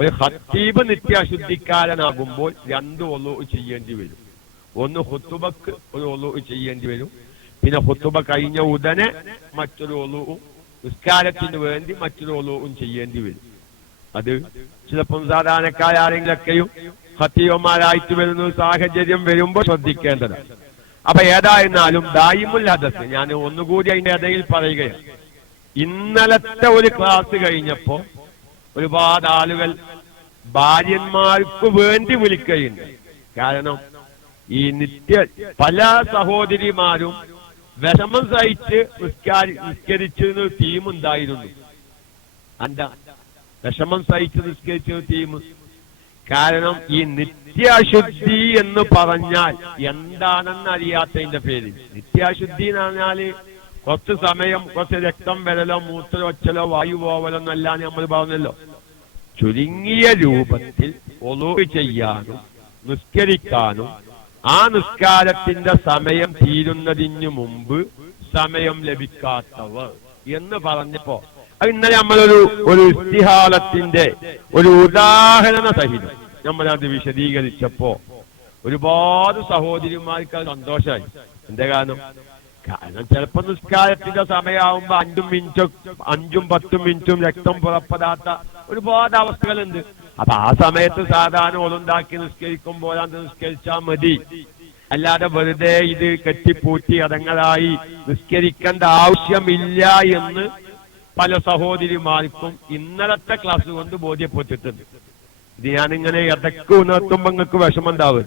ഒരു ഖത്തീബ് നിത്യാശുദ്ധിക്കാരനാകുമ്പോൾ രണ്ട് ഒളു ചെയ്യേണ്ടി വരും. ഒന്ന് ഖുതുബക്ക് ഒരു ഒളു ചെയ്യേണ്ടി വരും, പിന്നെ ഖുതുബ കഴിഞ്ഞ ഉടനെ മറ്റൊരു ഒളുവും നിസ്കാരത്തിന് വേണ്ടി മറ്റൊരു ഒളുവും ചെയ്യേണ്ടി വരും. അത് ചിലപ്പം സാധാരണക്കാരെങ്കിലൊക്കെയും ഖത്തീബന്മാരായിട്ട് വരുന്ന സാഹചര്യം വരുമ്പോൾ ശ്രദ്ധിക്കേണ്ടതാണ്. അപ്പൊ ഏതായിരുന്നാലും ദായിമുൽ ഹദസ് ഞാൻ ഒന്നുകൂടി അതിന്റെ ഇടയിൽ പറയുകയാണ്. ഇന്നലത്തെ ഒരു ക്ലാസ് കഴിഞ്ഞപ്പോ ഒരുപാട് ആളുകൾ ഭാര്യന്മാർക്ക് വേണ്ടി വിളിക്കുകയുണ്ട്. കാരണം ഈ പല സഹോദരിമാരും വിഷമം സഹിച്ച് നിസ്കരിച്ചിരുന്ന ഒരു ടീം ഉണ്ടായിരുന്നു. എന്താ വിഷമം സഹിച്ച് നിസ്കരിച്ച ടീം? കാരണം ഈ നിത്യാശുദ്ധി എന്ന് പറഞ്ഞാൽ എന്താണെന്ന് അറിയാത്തതിന്റെ പേര്. നിത്യാശുദ്ധി എന്ന് പറഞ്ഞാല് കുറച്ച് സമയം കുറച്ച് രക്തം വരലോ മൂത്രമൊച്ചലോ വായു പോവലോ എന്നല്ല നമ്മൾ പറഞ്ഞല്ലോ. ചുരുങ്ങിയ രൂപത്തിൽ ഒളു ചെയ്യാനും നിസ്കരിക്കാനും ആ നിസ്കാരത്തിന്റെ സമയം തീരുന്നതിന് മുമ്പ് സമയം ലഭിക്കാത്തവർ എന്ന് പറഞ്ഞപ്പോ അത് ഇന്നലെ നമ്മളൊരു ഇസ്തിഹാലത്തിന്റെ ഒരു ഉദാഹരണ സഹിതം നമ്മളത് വിശദീകരിച്ചപ്പോ ഒരുപാട് സഹോദരിമാർക്ക് അത് സന്തോഷമായി. എന്താ കാരണം ചിലപ്പോ നിസ്കാരത്തിന്റെ സമയമാകുമ്പോ 5 10 മിനിറ്റും രക്തം പുറപ്പെടാത്ത ഒരുപാട് അവസ്ഥകളുണ്ട്. അപ്പൊ ആ സമയത്ത് സാധാരണ ഒളുണ്ടാക്കി നിസ്കരിക്കുമ്പോൾ അത് നിസ്കരിച്ചാൽ മതി, അല്ലാതെ വെറുതെ ഇത് കെട്ടിപ്പൂട്ടി അതങ്ങളായി നിസ്കരിക്കേണ്ട ആവശ്യമില്ല എന്ന് പല സഹോദരിമാർക്കും ഇന്നലത്തെ ക്ലാസ് കൊണ്ട് ബോധ്യപ്പെട്ടിട്ടുണ്ട്. ഇത് ഞാനിങ്ങനെ ഇടയ്ക്ക് ഉണർത്തുമ്പോ നിങ്ങൾക്ക് വിഷമം ഉണ്ടാവും.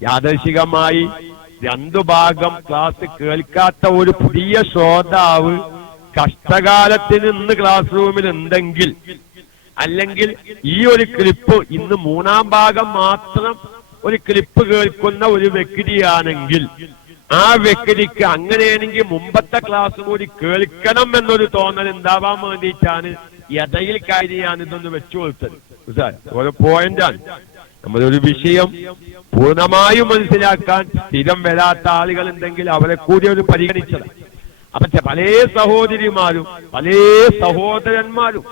യാദർശികമായി 2 ഭാഗം ക്ലാസ് കേൾക്കാത്ത ഒരു പുതിയ ശ്രോതാവ് കഷ്ടകാലത്തിന് ഇന്ന് ക്ലാസ് റൂമിൽ ഉണ്ടെങ്കിൽ, അല്ലെങ്കിൽ ഈ ഒരു ക്ലിപ്പ് ഇന്ന് 3-ാം ഭാഗം മാത്രം ഒരു ക്ലിപ്പ് കേൾക്കുന്ന ഒരു വ്യക്തിയാണെങ്കിൽ ആ വ്യക്തിക്ക് അങ്ങനെയാണെങ്കിൽ മുമ്പത്തെ ക്ലാസ് കൂടി കേൾക്കണം എന്നൊരു തോന്നൽ ഉണ്ടാവാൻ വേണ്ടിയിട്ടാണ് ഇടയിൽ കാര്യം ഞാൻ ഇതൊന്ന് വെച്ചു കൊടുത്തത്. ഓരോ പോയിന്റാണ്. നമ്മളൊരു വിഷയം പൂർണ്ണമായും മനസ്സിലാക്കാൻ സ്ഥിരം വരാത്ത ആളുകൾ ഉണ്ടെങ്കിൽ അവരെ കൂടി ഒരു പരിഗണിച്ചത്. അപ്പൊ പല സഹോദരിമാരും പല സഹോദരന്മാരും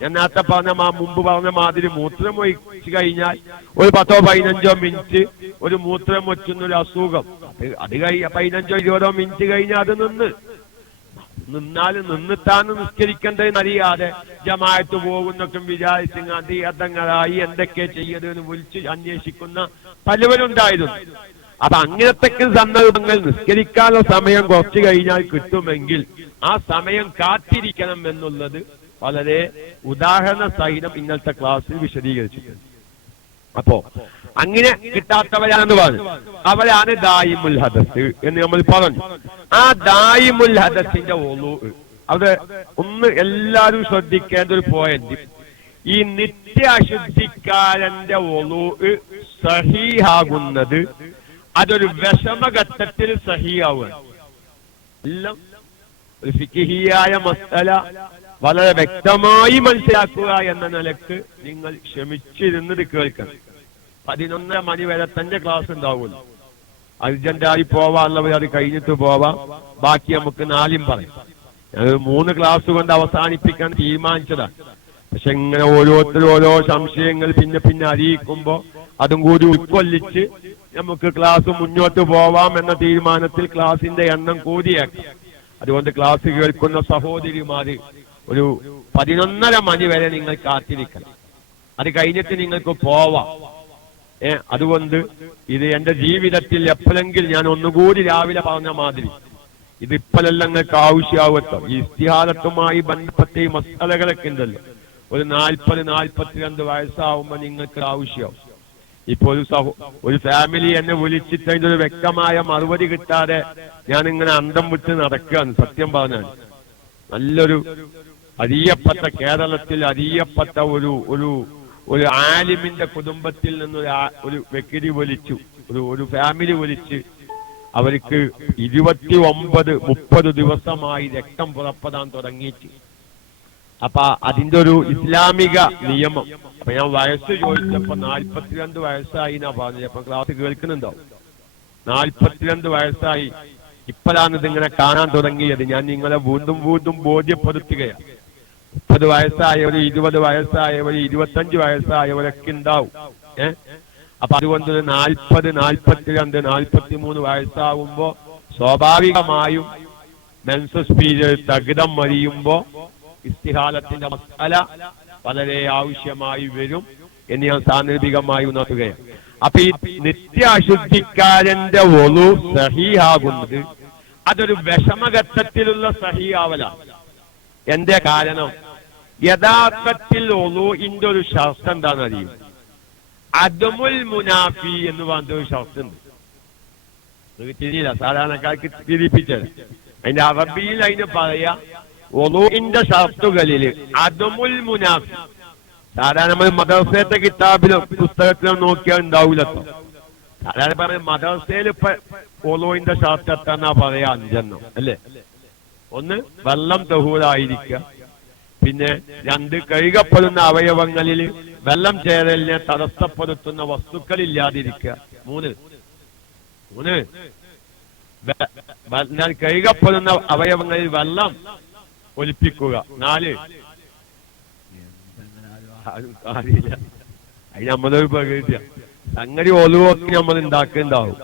ഞാൻ നേരത്തെ പറഞ്ഞ മുമ്പ് പറഞ്ഞ മാതിരി മൂത്രം ഒഴിച്ചു കഴിഞ്ഞാൽ ഒരു 10-15 മിനിറ്റ് ഒരു മൂത്രം വെച്ചുന്നൊരു അസുഖം, അത് 15-20 മിനിറ്റ് കഴിഞ്ഞാൽ അത് നിന്നാലും നിന്നിട്ടാണ് നിസ്കരിക്കേണ്ടതെന്നറിയാതെ ജമാഅത്ത് പോകുന്നൊക്കെ വിചാരിച്ചങ്ങാതി അതങ്ങളായി എന്തൊക്കെ ചെയ്യതെന്ന് വിളിച്ച് അന്വേഷിക്കുന്ന പലവരുണ്ടായിരുന്നു. അപ്പൊ അങ്ങനത്തെ സന്ദർഭങ്ങൾ നിസ്കരിക്കാനുള്ള സമയം കുറച്ചു കഴിഞ്ഞാൽ കിട്ടുമെങ്കിൽ ആ സമയം കാത്തിരിക്കണം എന്നുള്ളത് വളരെ ഉദാഹരണ സഹിതം ഇന്നത്തെ ക്ലാസ്സിൽ വിശദീകരിച്ചിട്ടുണ്ട്. അപ്പോ അങ്ങനെ കിട്ടാത്തവരാണെന്ന് പറഞ്ഞു, അവരാണ് ദായിമുൽ ഹദസ് എന്ന് നമ്മൾ പറഞ്ഞു. ആ ദായിമുൽ ഹദസിന്റെ ഒളു അത് ഒന്ന് എല്ലാവരും ശ്രദ്ധിക്കേണ്ട ഒരു പോയിന്റ്, ഈ നിത്യ അശുദ്ധിക്കാരന്റെ ഒളു സഹീഹാകുന്നത് അതൊരു വിഷമഘട്ടത്തിൽ സഹീഹാവുക. എല്ലാം ഒരു ഫിഖിഹിയായ മസ്അല വളരെ വ്യക്തമായി മനസ്സിലാക്കുക എന്ന നിലക്ക് നിങ്ങൾ ക്ഷമിച്ചിരുന്നത് കേൾക്കണം. 11:30 മണി വരെ തന്നെ ക്ലാസ് ഉണ്ടാവുമല്ലോ. അർജന്റായി പോവാനുള്ളവർ അത് കഴിഞ്ഞിട്ട് പോവാം, ബാക്കി നമുക്ക് 4 പറയും. ഞങ്ങൾ 3 ക്ലാസ് കൊണ്ട് അവസാനിപ്പിക്കാൻ തീരുമാനിച്ചതാണ്. പക്ഷെ ഇങ്ങനെ ഓരോരുത്തരും ഓരോ സംശയങ്ങൾ പിന്നെ അറിയിക്കുമ്പോ അതും കൂടി ഉൾക്കൊള്ളിച്ച് നമുക്ക് ക്ലാസ് മുന്നോട്ട് പോവാം എന്ന തീരുമാനത്തിൽ ക്ലാസിന്റെ എണ്ണം കൂടിയേക്കാം. അതുകൊണ്ട് ക്ലാസ് കേൾക്കുന്ന സഹോദരിമാര് ഒരു 11:30 മണി വരെ നിങ്ങൾ കാത്തിരിക്കണം. അത് കഴിഞ്ഞിട്ട് നിങ്ങൾക്ക് പോവാം. അതുകൊണ്ട് ഇത് എന്റെ ജീവിതത്തിൽ എപ്പോഴെങ്കിലും ഞാൻ ഒന്നുകൂടി രാവിലെ പറഞ്ഞ മാതിരി ഇത് ഇപ്പോഴെല്ലാം നിങ്ങൾക്ക് ആവശ്യമാവത്തോ. ഈ ഇസ്തിഹാദത്തുമായി ബന്ധപ്പെട്ട ഈ മസാലകളൊക്കെ ഉണ്ടല്ലോ, ഒരു 40-42 വയസ്സാവുമ്പോ നിങ്ങൾക്ക് ആവശ്യമാവും. ഇപ്പൊ ഒരു ഫാമിലി എന്നെ വിളിച്ചിട്ട് അതിന്റെ ഒരു വ്യക്തമായ മറുപടി കിട്ടാതെ ഞാൻ ഇങ്ങനെ അന്തം വിട്ട് നടക്കുകയാണ്. സത്യം പറഞ്ഞാൽ നല്ലൊരു അറിയപ്പെട്ട, കേരളത്തിൽ അറിയപ്പെട്ട ഒരു ആലിമിന്റെ കുടുംബത്തിൽ നിന്ന് ഒരു വ്യക്തി വിളിച്ചു, ഒരു ഫാമിലി വിളിച്ച് അവർക്ക് 29-30 ദിവസമായി രക്തം പുറപ്പെടാൻ തുടങ്ങിയിട്ട്. അപ്പൊ അതിന്റെ ഒരു ഇസ്ലാമിക നിയമം. അപ്പൊ ഞാൻ വയസ്സ് ചോദിച്ചപ്പോ 42 വയസ്സായി എന്നാ പറഞ്ഞത്. അപ്പൊ ക്ലാസ് കേൾക്കുന്നുണ്ടോ? 42 വയസ്സായി. ഇപ്പോഴാണ് ഇതിങ്ങനെ കാണാൻ തുടങ്ങിയത്. ഞാൻ നിങ്ങളെ വീണ്ടും ബോധ്യപ്പെടുത്തുകയാണ്. 30 വയസ്സായവർ, 20 വയസ്സായവർ, 25 വയസ്സായവരൊക്കെ ഉണ്ടാവും. അപ്പൊ അതുകൊണ്ട് 40, 42, 43 വയസ്സാവുമ്പോ സ്വാഭാവികമായും മെൻസസ് പീരിയഡ് തകിടം മറിയുമ്പോ ഇസ്തിഹാലത്തിന്റെ മസാല വളരെ ആവശ്യമായി വരും എന്ന് ഞാൻ സാന്ദർഭികമായി ഉണർത്തുകയാണ്. അപ്പൊ ഈ നിത്യ അശുദ്ധിക്കാരന്റെ ഒളു സഹീഹാകുന്നത് അതൊരു വിഷമഘട്ടത്തിലുള്ള സഹീഹാവലാണ്. എന്റെ കാരണം യഥാർത്ഥത്തിൽ ഒളുഇന്റെ ഒരു ശർത്ത് എന്താണെന്ന് അറിയും. അദമുൽ മുനാഫി എന്ന് പറഞ്ഞ ഒരു ശർത്തുണ്ട്. തിരിയില്ല, സാധാരണക്കാർക്ക് തിരിപ്പിച്ചത്. അതിന്റെ അറബിയിൽ അതിന് പറയാ ഒളുഇന്റെ ശർത്തുകളിൽ അദമുൽ മുനാഫി. സാധാരണ നമ്മൾ മദ്രസത്തെ കിതാബിലും പുസ്തകത്തിലും നോക്കിയാൽ ഉണ്ടാവൂലോ. സാധാരണ പറഞ്ഞ മദ്രസയിൽ ഇപ്പൊ ഒളുഇന്റെ ശർത്ത് എത്താന്നാ പറയാ 5 അല്ലേ. 1 വെള്ളം തഹൂറായിരിക്കുക, പിന്നെ 2 കഴുകപ്പെടുന്ന അവയവങ്ങളിൽ വെള്ളം ചേരലിനെ തടസ്സപ്പെടുത്തുന്ന വസ്തുക്കളില്ലാതിരിക്കുക, 3 കഴുകപ്പെടുന്ന അവയവങ്ങളിൽ വെള്ളം ഒലിപ്പിക്കുക, 4 അറിയില്ല. അത് നമ്മളൊരു പ്രകൃതിയ സംഗതി ഒലുവൊക്കെ നമ്മൾ ഉണ്ടാക്കുന്നുണ്ടാവും,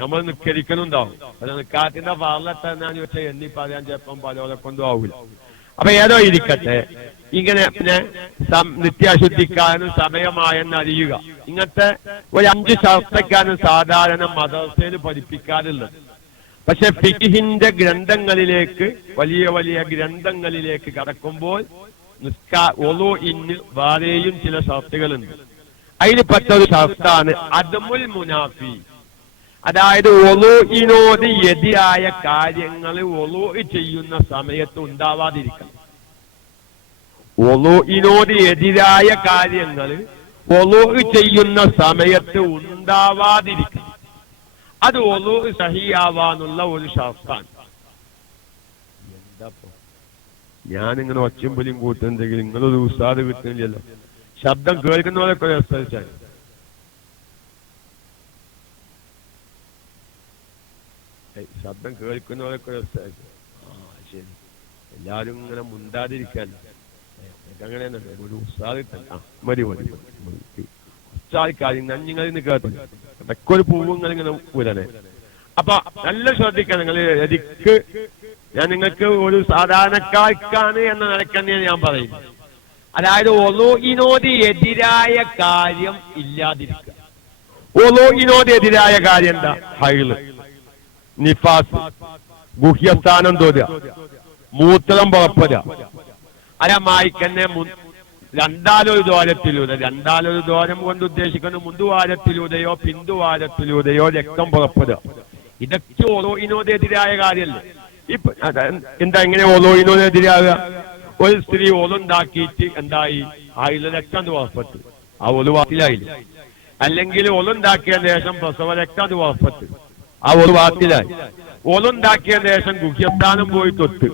നമ്മൾ നിസ്കരിക്കുന്നുണ്ടാവും. അത് നിക്കാത്തിന്റെ പാർലത്താന്ന് വെച്ചാൽ എണ്ണി പറയാൻ ചിലപ്പം പലോലെ കൊണ്ടും ആവൂല. അപ്പൊ ഏതോ ഇരിക്കട്ടെ, ഇങ്ങനെ പിന്നെ നിത്യാശുദ്ധിക്കാരനും സമയമായെന്ന് അറിയുക. ഇങ്ങനത്തെ ഒരു 5 ശർത്തക്കാരൻ സാധാരണ മദ്രസയിൽ പഠിപ്പിക്കാറുള്ളത്. പക്ഷെ ഫിഖിന്റെ ഗ്രന്ഥങ്ങളിലേക്ക്, വലിയ ഗ്രന്ഥങ്ങളിലേക്ക് കടക്കുമ്പോൾ ഒളുഇന് വേറെയും ചില ശർത്തുകളുണ്ട്. അതിൽ പെട്ട ഒരു ശർത്താണ് അദമുൽ മുനാഫി. അതായത് ഒളുഇനോട് എതിരായ കാര്യങ്ങൾ ഒളു ചെയ്യുന്ന സമയത്ത് ഉണ്ടാവാതിരിക്കണം. ഒളുഇനോട് എതിരായ കാര്യങ്ങൾ ഒളു ചെയ്യുന്ന സമയത്ത് ഉണ്ടാവാതിരിക്കണം. അത് ഒളു സഹിയാവാനുള്ള ഒരു ശർത്താണ്. എന്താപ്പോ ഞാനിങ്ങനെ ഒച്ചയും പുലിയും കൂട്ടുന്നുണ്ടെങ്കിൽ നിങ്ങളൊരു ഉസ്താദ് കിട്ടുന്നില്ലല്ലോ. ശബ്ദം കേൾക്കുന്നവരൊക്കെ രസിച്ചാൽ ശബ്ദം കേൾക്കുന്നവരൊക്കെ രസിച്ചാൽ ശരി, എല്ലാരും ഇങ്ങനെ മുണ്ടാതിരിക്കാൻ അങ്ങനെ ഒരു ഉസ്താദ് മതി ഉസ്താദിക്കാരി നിങ്ങൾ ഇന്ന് കേട്ടു ഇടയ്ക്ക് ഒരു പൂവുങ്ങൾ ഇങ്ങനെ ഊരണേ. അപ്പൊ നല്ല ശ്രദ്ധിക്കാം നിങ്ങൾ. എനിക്ക് ഞാൻ നിങ്ങൾക്ക് ഒരു സാധാരണക്കാർക്കാണ് എന്ന നിലക്കന്നെയാണ് ഞാൻ പറയുന്നത്. അതായത് ഒളൂഇനോട് എതിരായ കാര്യം ഇല്ലാതിരിക്കുക. ഒളൂഇനോട് എതിരായ കാര്യം എന്താ? ഹൈള്, നിഫാസ്, ഗുഹ്യസ്ഥാനം തോന്നുക, മൂത്രം പുറപ്പെടുക. അരമായിക്കന്നെ രണ്ടാലൊരു ദ്വാരത്തിലൂടെ, രണ്ടാലൊരു ദ്വാരം കൊണ്ട് ഉദ്ദേശിക്കുന്നത് മുന്തുവാരത്തിലൂടെയോ പിന്തുവാരത്തിലൂടെയോ രക്തം പുറപ്പെടുക. ഇതൊക്കെ ഒളൂഇനോട് എതിരായ കാര്യമല്ലേ? ഇപ്പൊ എന്താ ഇങ്ങനെ ഒളൂഇനോട് എതിരാകുക? ഒരു സ്ത്രീ ഒളുണ്ടാക്കിയിട്ട് എന്തായി? ആയില്ല രക്തം പുറപ്പെട്ടു, ആ ഒളുവാത്തിലായില്ല. അല്ലെങ്കിൽ ഒളുണ്ടാക്കിയ ശേഷം പ്രസവ രക്തം പുറപ്പെട്ടു, ആ ഒളുവാത്തിലായി. ഒളുണ്ടാക്കിയ ശേഷം ഗുഹ്യസ്ഥാനം പോയി തൊട്ട്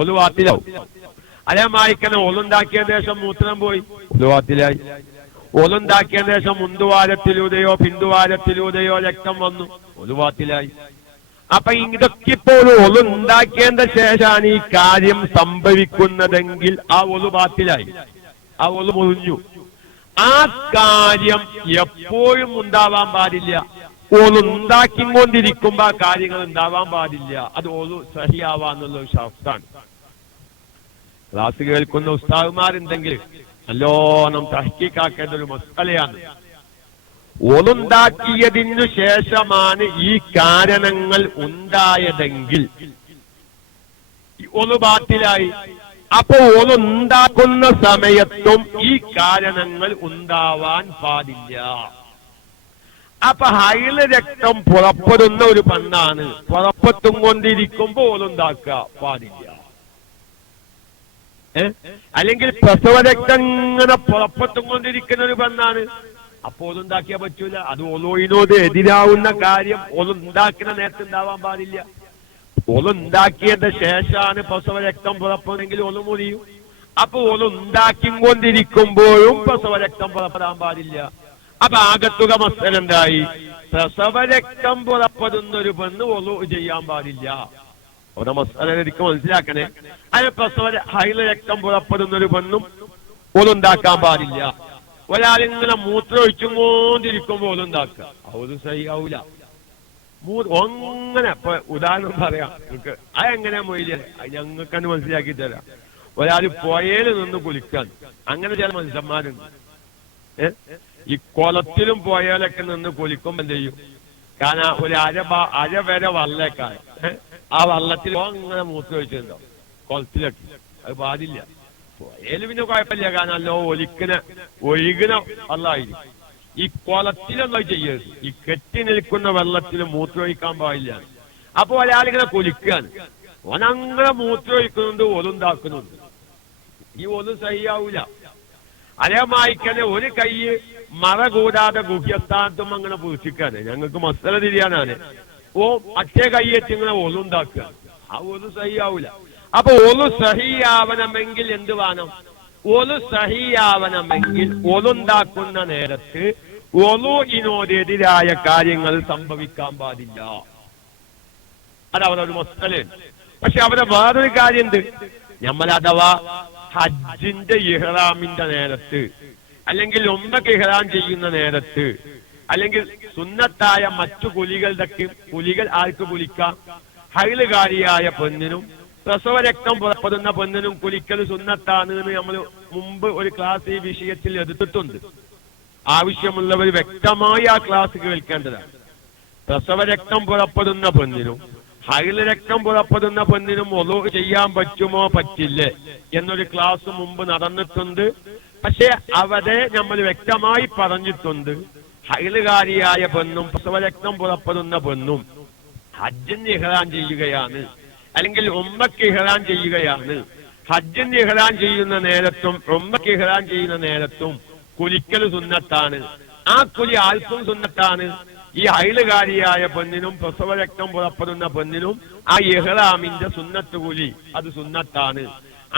ഒളുവാത്തിലാവും. അതേമായിക്കന്നെ ഒളുണ്ടാക്കിയ ശേഷം മൂത്രം പോയി ഒളുവാത്തിലായി. ഒളുണ്ടാക്കിയ ശേഷം മുന്തുവാരത്തിലൂടെയോ പിന്തുവാരത്തിലൂടെയോ രക്തം വന്നു ഒളുവാത്തിലായി. അപ്പൊ ഇതൊക്കെ ഇപ്പോൾ ഒളുണ്ടാക്കിയതിന്റെ ശേഷമാണ് ഈ കാര്യം സംഭവിക്കുന്നതെങ്കിൽ ആ ഒളുവാത്തിലായി, ആ ഒളു മുറിഞ്ഞു. ആ കാര്യം എപ്പോഴും ഉണ്ടാവാൻ പാടില്ല. ഒളുണ്ടാക്കിക്കൊണ്ടിരിക്കുമ്പോ ആ കാര്യങ്ങൾ ഉണ്ടാവാൻ പാടില്ല. അത് ഒളു സഹിയാവാന്നുള്ള ഒരു ശാസ്ത്രമാണ്. ക്ലാസ് കേൾക്കുന്ന ഉസ്താദുമാരുണ്ടെങ്കിൽ നല്ലോണം തഹ്ഖീഖാക്കേണ്ട ഒരു മസ്അലയാണ്. ഒളുണ്ടാക്കിയതിനു ശേഷമാണ് ഈ കാരണങ്ങൾ ഉണ്ടായതെങ്കിൽ ഒളു ബാത്തിലായി. അപ്പൊ ഒളുണ്ടാക്കുന്ന സമയത്തും ഈ കാരണങ്ങൾ ഉണ്ടാവാൻ പാടില്ല. അപ്പൊ ഹൈള് രക്തം പുറപ്പെടുന്ന ഒരു പെണ്ണാണ്, പുറപ്പെട്ടും കൊണ്ടിരിക്കുമ്പോ ഒളുണ്ടാക്കുക പാടില്ല. അല്ലെങ്കിൽ പ്രസവ രക്തം ഇങ്ങനെ പുറപ്പെട്ടും കൊണ്ടിരിക്കുന്ന ഒരു പെണ്ണാണ്, അപ്പൊ ഒളുണ്ടാക്കിയാൽ പറ്റൂല. അത് ഒളൂഇനോട് എതിരാവുന്ന കാര്യം ഒളുണ്ടാക്കുന്ന നേരത്തെ ഉണ്ടാവാൻ പാടില്ല. ഒളുണ്ടാക്കിയതിന്റെ ശേഷമാണ് പ്രസവ രക്തം പുറപ്പെടുന്നെങ്കിൽ ഒളു മുറിയും. അപ്പൊ ഒളുണ്ടാക്കിക്കൊണ്ടിരിക്കുമ്പോഴും പ്രസവ രക്തം പുറപ്പെടാൻ പാടില്ല. അപ്പൊ ആകത്തുക മസ്അല എന്തായി? പ്രസവ രക്തം പുറപ്പെടുന്ന ഒരു പെണ്ണ് ഒളു ചെയ്യാൻ പാടില്ല. അവിടെ മസ്അല എനിക്ക് മനസ്സിലാക്കണേ. അതിന് പ്രസവ ഹൈള് രക്തം പുറപ്പെടുന്ന ഒരു പെണ്ണും ഒളുണ്ടാക്കാൻ പാടില്ല. ഒരാളിങ്ങനെ മൂത്രം ഒഴിച്ചുകൊണ്ടിരിക്കുമ്പോൾ ഒളുണ്ടാക്കുക, അത് ശരിയാവൂല. അങ്ങനെ ഇപ്പൊ ഉദാഹരണം പറയാം നിങ്ങൾക്ക്. അതെങ്ങനെയാ മൊയ്ലിയ? ഞങ്ങൾക്കത് മനസ്സിലാക്കി തരാം. ഒരാൾ പുഴയിൽ നിന്ന് കുളിക്കാൻ, അങ്ങനെ ചില മനുഷ്യന്മാരുണ്ട്. ഈ കുളത്തിലും പുഴയിലൊക്കെ നിന്ന് കുളിക്കുമ്പോ എന്ത് ചെയ്യും? കാരണം ഒരു അര വരെ വള്ളേക്കാണ്, ആ വള്ളത്തിൽ അങ്ങനെ മൂത്രം ഒഴിച്ചിട്ടുണ്ടാവും കുളത്തിലൊക്കെ. അത് പാടില്ല. പുഴയിൽ പിന്നെ കുഴപ്പമില്ല, കാരണം അല്ലോ ഒഴുകുന്ന വള്ളമായിരിക്കും. ഈ കുളത്തിലൊന്നും ചെയ്യരുത്. ഈ കെട്ടി നിൽക്കുന്ന വെള്ളത്തിൽ മൂത്രമൊഴിക്കാൻ പാടില്ല. അപ്പൊ ഒരാളിങ്ങനെ കുലിക്കാണ്, ഓനങ്ങനെ മൂത്രമൊഴിക്കുന്നുണ്ട്, ഒലുണ്ടാക്കുന്നുണ്ട്. ഈ ഒലും സഹിയാവൂല. അതേമായിക്കന്നെ ഒരു കൈ മറ കൂടാതെ ഗുഹ്യസ്ഥാനത്തും അങ്ങനെ പൂച്ചിക്കാണ്. ഞങ്ങൾക്ക് മസ്അല തിരിയാനാണ്. മറ്റേ കൈയ്യറ്റ് ഇങ്ങനെ ഒലുണ്ടാക്കുക, ആ ഒലു സഹിയാവൂല. അപ്പൊ ഒലു സഹിയാവണമെങ്കിൽ എന്ത് വേണം? ഒലു സഹിയാവണമെങ്കിൽ ഒലുണ്ടാക്കുന്ന നേരത്ത് ഒളുഇനോടെതിരായ കാര്യങ്ങൾ സംഭവിക്കാൻ പാടില്ല. അതവിടെ ഒരു മസ്അലയാണ്. പക്ഷെ അവിടെ വേറൊരു കാര്യമുണ്ട്. നമ്മൾ അഥവാ ഹജ്ജിന്റെ ഇഹ്റാമിന്റെ നേരത്ത്, അല്ലെങ്കിൽ ഉംറക്ക് ഇഹ്റാം ചെയ്യുന്ന നേരത്ത്, അല്ലെങ്കിൽ സുന്നത്തായ മറ്റു കുലികൾ ആർക്ക് കുലിക്കാം? ഹൈലുകാരിയായ പെണ്ണിനും പ്രസവ രക്തം പുറപ്പെടുന്ന പെണ്ണിനും കുലിക്കൽ സുന്നത്താണ് എന്ന് നമ്മൾ മുമ്പ് ഒരു ക്ലാസ് ഈ വിഷയത്തിൽ എടുത്തിട്ടുണ്ട്. ആവശ്യമുള്ളവർ വ്യക്തമായി ആ ക്ലാസ് കേൾക്കേണ്ടതാണ്. പ്രസവ രക്തം പുറപ്പെടുന്ന പെണ്ണിനും ഹൈല് രക്തം പുറപ്പെടുന്ന പെണ്ണിനും ഒളു ചെയ്യാൻ പറ്റുമോ പറ്റില്ലേ എന്നൊരു ക്ലാസ് മുമ്പ് നടന്നിട്ടുണ്ട്. പക്ഷെ അവിടെ നമ്മൾ വ്യക്തമായി പറഞ്ഞിട്ടുണ്ട്, ഹൈലുകാരിയായ പെണ്ണും പ്രസവ രക്തം പുറപ്പെടുന്ന പെണ്ണും ഹജ്ജിന് ഇഹ്റാം ചെയ്യുകയാണ്, അല്ലെങ്കിൽ ഉംറക്ക് ഇഹ്റാം ചെയ്യുകയാണ്. ഹജ്ജിന് ഇഹ്റാം ചെയ്യുന്ന നേരത്തും ഉംറക്ക് ഇഹ്റാം ചെയ്യുന്ന നേരത്തും കുലിക്കൽ സുന്നത്താണ്. ആ കുലി ആൾക്കും സുന്നത്താണ്. ഈ ഹൈലുകാരിയായ പെണ്ണിനും പ്രസവ രക്തം പുറപ്പെടുന്ന പെണ്ണിനും ആ ഇഹ്റാമിന്റെ സുന്നത്ത് കുലി അത് സുന്നത്താണ്.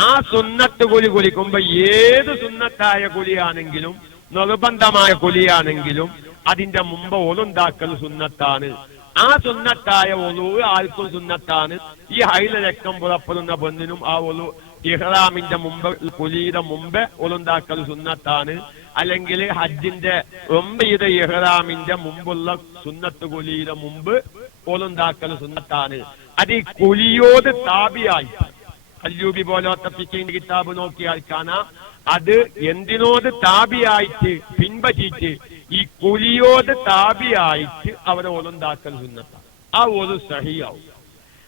ആ സുന്നത്ത് കുലി കുലിക്കുമ്പോ ഏത് സുന്നത്തായ കുലിയാണെങ്കിലും നിർബന്ധമായ കുലിയാണെങ്കിലും അതിന്റെ മുമ്പ് ഒളുണ്ടാക്കൽ സുന്നത്താണ്. ആ സുന്നത്തായ ഒളു ആർക്കും സുന്നത്താണ്. ഈ ഹൈല രക്തം പുറപ്പെടുന്ന പെണ്ണിനും ആ ഒളു ഇഹ്റാമിന്റെ മുമ്പ് കുലിയുടെ മുമ്പ് ഒളുണ്ടാക്കൽ സുന്നത്താണ്. അല്ലെങ്കിൽ ഹജ്ജിന്റെ ഒമ്പയുടെ ഇഹ്റാമിന്റെ മുമ്പുള്ള സുന്നത്ത് കുലിയുടെ മുമ്പ് ഒളുണ്ടാക്കൽ സുന്നത്താണ്. അത് ഈ കുലിയോട് താബിയായി അല്ലൂബി പോലത്തെ ഫിഖിന്റെ കിതാബ് നോക്കിയാൽ കാണാം. അത് എന്തിനോട് താബിയായിട്ട് പിൻപറ്റിയിട്ട് ഈ കുലിയോട് താബിയായിട്ട് അവരെ ഒളുണ്ടാക്കൽ സുന്നത്താണ്. ആ ഒളു സഹിയാവും.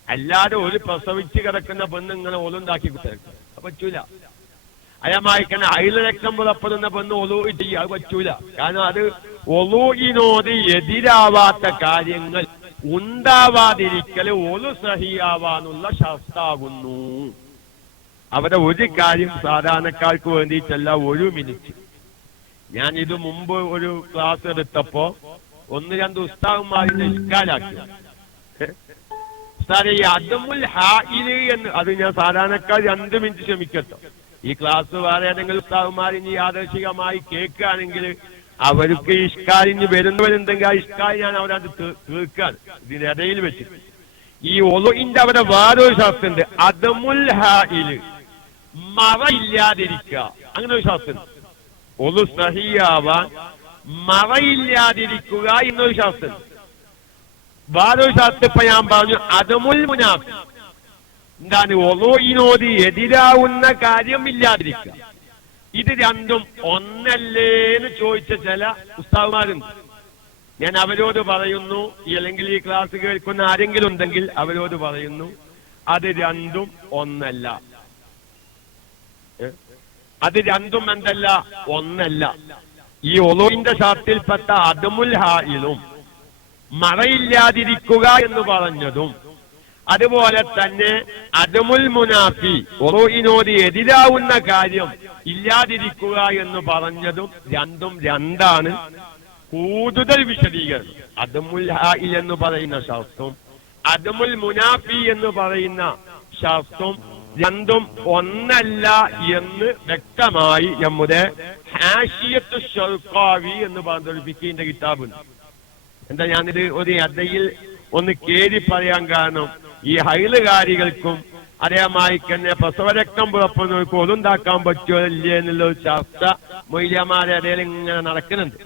അല്ലാതെ ഒരു പ്രസവിച്ച് കിടക്കുന്ന പെണ്ണ് ഇങ്ങനെ ഒളുണ്ടാക്കി കിടക്കും, അത് പറ്റൂല. അയമായിക്കണ അയില രക്തം പുറപ്പെടുന്ന പെണ്ണ് ഒളു ചെയ്യുക, അത് പറ്റൂല. കാരണം അത് ഒളുവിനോട് എതിരാവാത്ത കാര്യങ്ങൾ ഉണ്ടാവാതിരിക്കൽ ഒളു സഹിയാവാനുള്ള ഷർത്താകുന്നു. അവിടെ ഒരു കാര്യം സാധാരണക്കാർക്ക് വേണ്ടിയിട്ടല്ല, 1 മിനിറ്റ്. ഞാൻ ഇത് മുമ്പ് ഒരു ക്ലാസ് എടുത്തപ്പോ 1-2 ഉസ്താദന്മാരിനെ ഇഷ്കാലാക്കി. ഉസ്താദെ, ഈ അദമുൽ ഹായില് എന്ന് അത് ഞാൻ സാധാരണക്കാർ 2 മിനിറ്റ് ക്ഷമിക്കട്ടോ. ഈ ക്ലാസ് വേറെ ഏതെങ്കിലും ഉസ്താദന്മാരിനി യാദർശികമായി കേൾക്കുകയാണെങ്കിൽ അവർക്ക് ഇഷ്കാലിന് വരുന്നവരുണ്ടെങ്കിൽ ആ ഇഷ്കാൽ ഞാൻ അവരത് തീർക്കാണ് ഇതിനിടയിൽ വെച്ച്. ഈ ഒളുവിന്റെ അവിടെ വേറൊരു ശാസ്ത്രമുണ്ട്, അദമുൽ ഹായില്, മറയില്ലാതിരിക്കുക. അങ്ങനെ ഒരു ശാസ്ത്രമുണ്ട്. ഒളു സഹിയാവാൻ മറയില്ലാതിരിക്കുക എന്നൊരു ശാസ്ത്രം. വേറൊരു ശാസ്ത്രം ഇപ്പൊ ഞാൻ പറഞ്ഞു, അദമുൽ മുനാഫി. എന്താണ്? ഒളുവിനോട് എതിരാവുന്ന കാര്യം ഇല്ലാതിരിക്കുക. ഇത് രണ്ടും ഒന്നല്ലേന്ന് ചോദിച്ച ചില ഉസ്താദുമാരുണ്ട്. ഞാൻ അവരോട് പറയുന്നു, അല്ലെങ്കിൽ ഈ ക്ലാസ് കേൾക്കുന്ന ആരെങ്കിലും ഉണ്ടെങ്കിൽ അവരോട് പറയുന്നു, അത് രണ്ടും ഒന്നല്ല. അത് രണ്ടും എന്തല്ല? ഒന്നല്ല. ഈ ഒളുവിന്റെ ഷർത്തിൽപ്പെട്ട അദമുൽ ഹായിലും മറയില്ലാതിരിക്കുക എന്ന് പറഞ്ഞതും അതുപോലെ തന്നെ അദമുൽ മുനാഫി, ഒളുവിനോട് എതിരാവുന്ന കാര്യം ഇല്ലാതിരിക്കുക എന്ന് പറഞ്ഞതും രണ്ടും രണ്ടാണ്. കൂടുതൽ വിശദീകരണം അദമുൽ ഹായിൽ എന്ന് പറയുന്ന ശാസ്ത്രം, അദമുൽ മുനാഫി എന്ന് പറയുന്ന ശാസ്ത്രം രണ്ടും ഒന്നല്ല എന്ന് വ്യക്തമായി നമ്മുടെ ഹാഷിയത്തു ശൗഖാവി എന്ന് പറഞ്ഞൊരു ഫിഖിന്റെ കിതാബുണ്ട്. എന്താ ഞാനിത് ഒരു അദയിൽ ഒന്ന് കേരി പറയാൻ കാരണം, ഈ ഹൈലുകാരികൾക്കും അതേമായി തന്നെ പ്രസവരക്തം പുറപ്പെടുന്നവർക്ക് ഒതുണ്ടാക്കാൻ പറ്റുമോ ഇല്ലേ എന്നുള്ള ഒരു ചർച്ച മൊയ്ലിയമാരെ അതേൽ ഇങ്ങനെ നടക്കുന്നുണ്ട്.